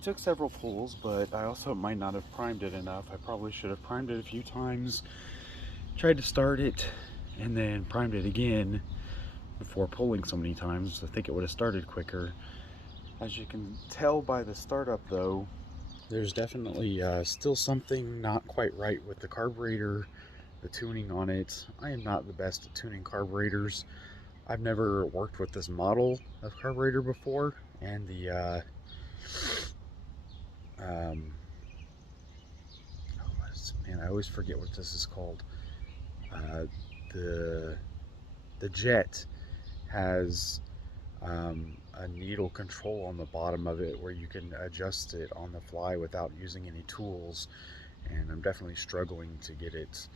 took several pulls, but I also might not have primed it enough. I probably should have primed it a few times, tried to start it, and then primed it again before pulling so many times. I think it would have started quicker. As you can tell by the startup though, there's definitely still something not quite right with the carburetor, the tuning on it. I am not the best at tuning carburetors. I've never worked with this model of carburetor before, and the man, I always forget what this is called. Uh, the jet has a needle control on the bottom of it where you can adjust it on the fly without using any tools, and I'm definitely struggling to get it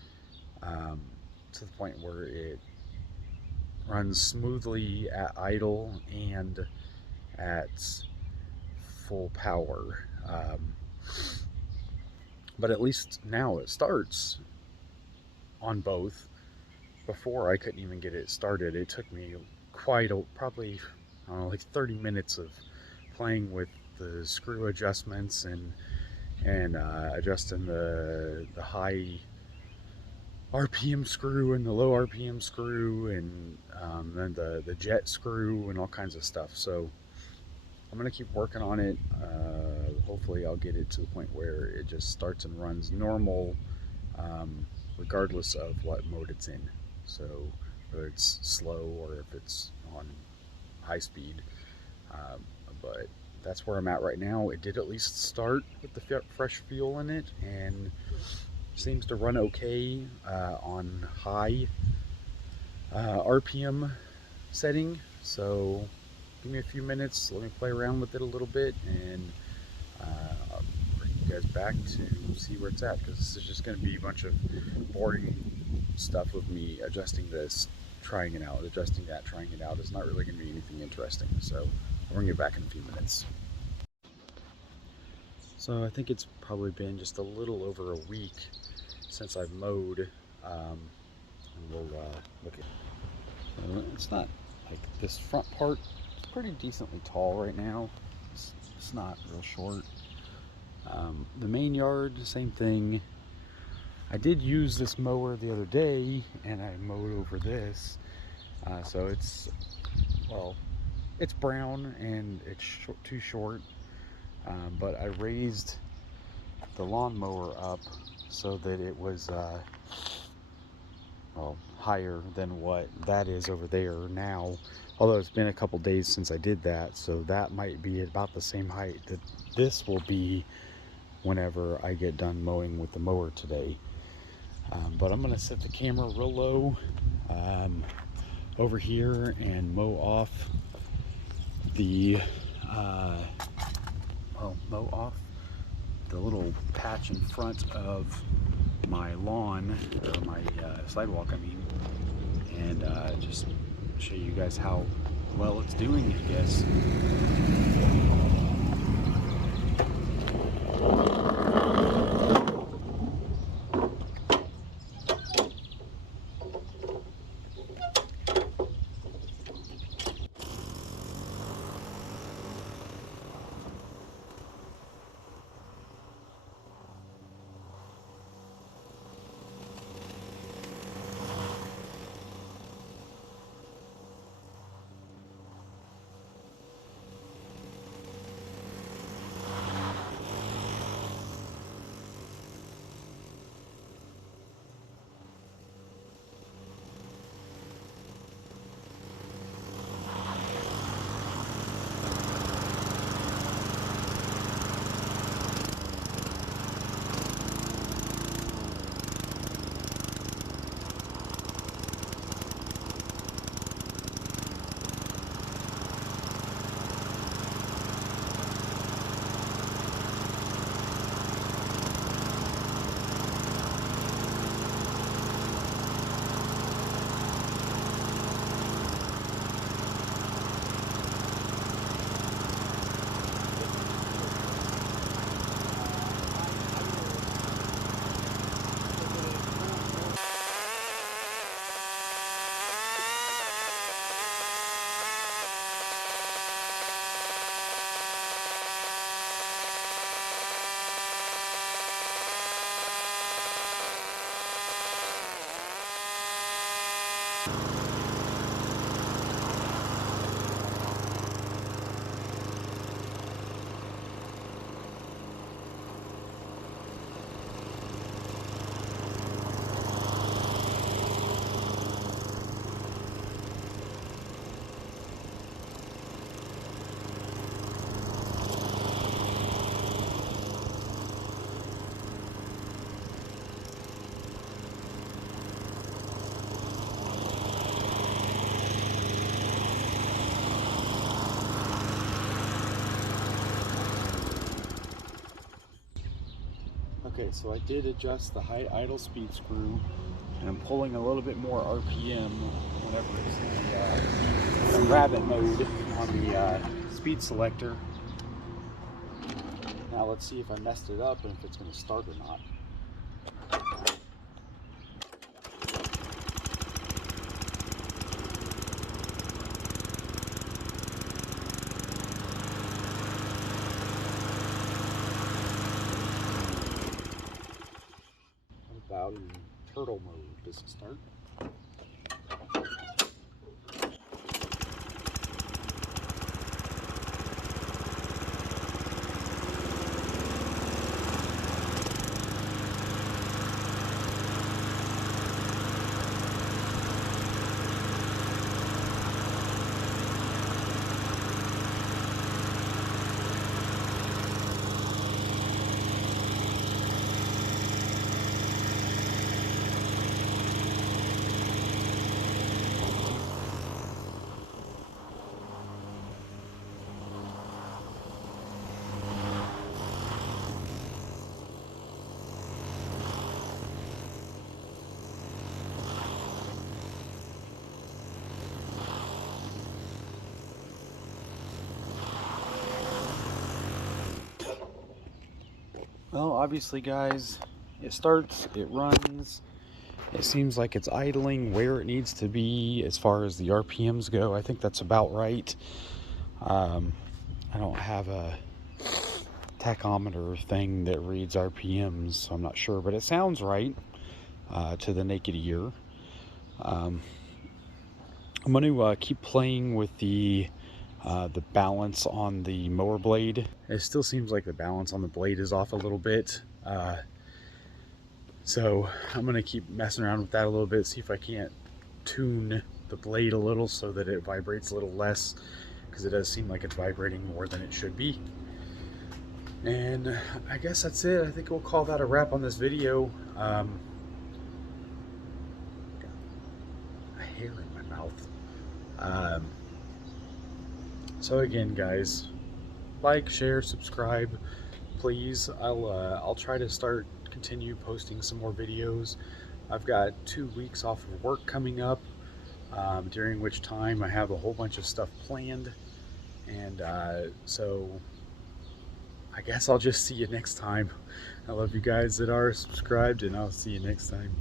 to the point where it runs smoothly at idle and at full power. But at least now it starts on both. Before, I couldn't even get it started. It took me probably, I don't know, like 30 minutes of playing with the screw adjustments and adjusting the high RPM screw and the low RPM screw, and then the jet screw and all kinds of stuff. So I'm gonna keep working on it. Hopefully I'll get it to the point where it just starts and runs normal, regardless of what mode it's in. So whether it's slow or if it's on high speed. Um, but that's where I'm at right now. It did at least start with the fresh fuel in it, and seems to run okay on high RPM setting. So give me a few minutes, let me play around with it a little bit, and I'll bring you guys back to see where it's at, because this is just going to be a bunch of boring stuff with me adjusting this, trying it out, adjusting that, trying it out. It's not really going to be anything interesting, so I'll bring you back in a few minutes. So I think it's probably been just a little over a week since I've mowed, and we'll look at. It's not like this front part. It's pretty decently tall right now. It's not real short. The main yard, same thing. I did use this mower the other day, and I mowed over this. So it's, well, it's brown and it's too short. But I raised the lawnmower up so that it was well, higher than what that is over there now, although it's been a couple days since I did that, so that might be about the same height that this will be whenever I get done mowing with the mower today. But I'm gonna set the camera real low over here and mow off the mow off the little patch in front of my lawn, or my sidewalk, I mean, and just show you guys how well it's doing, I guess. Okay, so I did adjust the high idle speed screw, and I'm pulling a little bit more RPM whenever it's in the rabbit mode on the speed selector. Now let's see if I messed it up and if it's going to start or not. What about in turtle mode? Does it start? Well, obviously, guys, it starts, it runs, it seems like it's idling where it needs to be as far as the RPMs go. I think that's about right. I don't have a tachometer thing that reads RPMs, so I'm not sure, but it sounds right to the naked ear. I'm going to keep playing with the balance on the mower blade. It still seems like the balance on the blade is off a little bit. So I'm going to keep messing around with that a little bit, see if I can't tune the blade a little so that it vibrates a little less, because it does seem like it's vibrating more than it should be. And I guess that's it. I think we'll call that a wrap on this video. Got a hair in my mouth. So again, guys, like, share, subscribe, please. I'll try to continue posting some more videos. I've got 2 weeks off of work coming up, during which time I have a whole bunch of stuff planned, and so I guess I'll just see you next time. I love you guys that are subscribed, and I'll see you next time.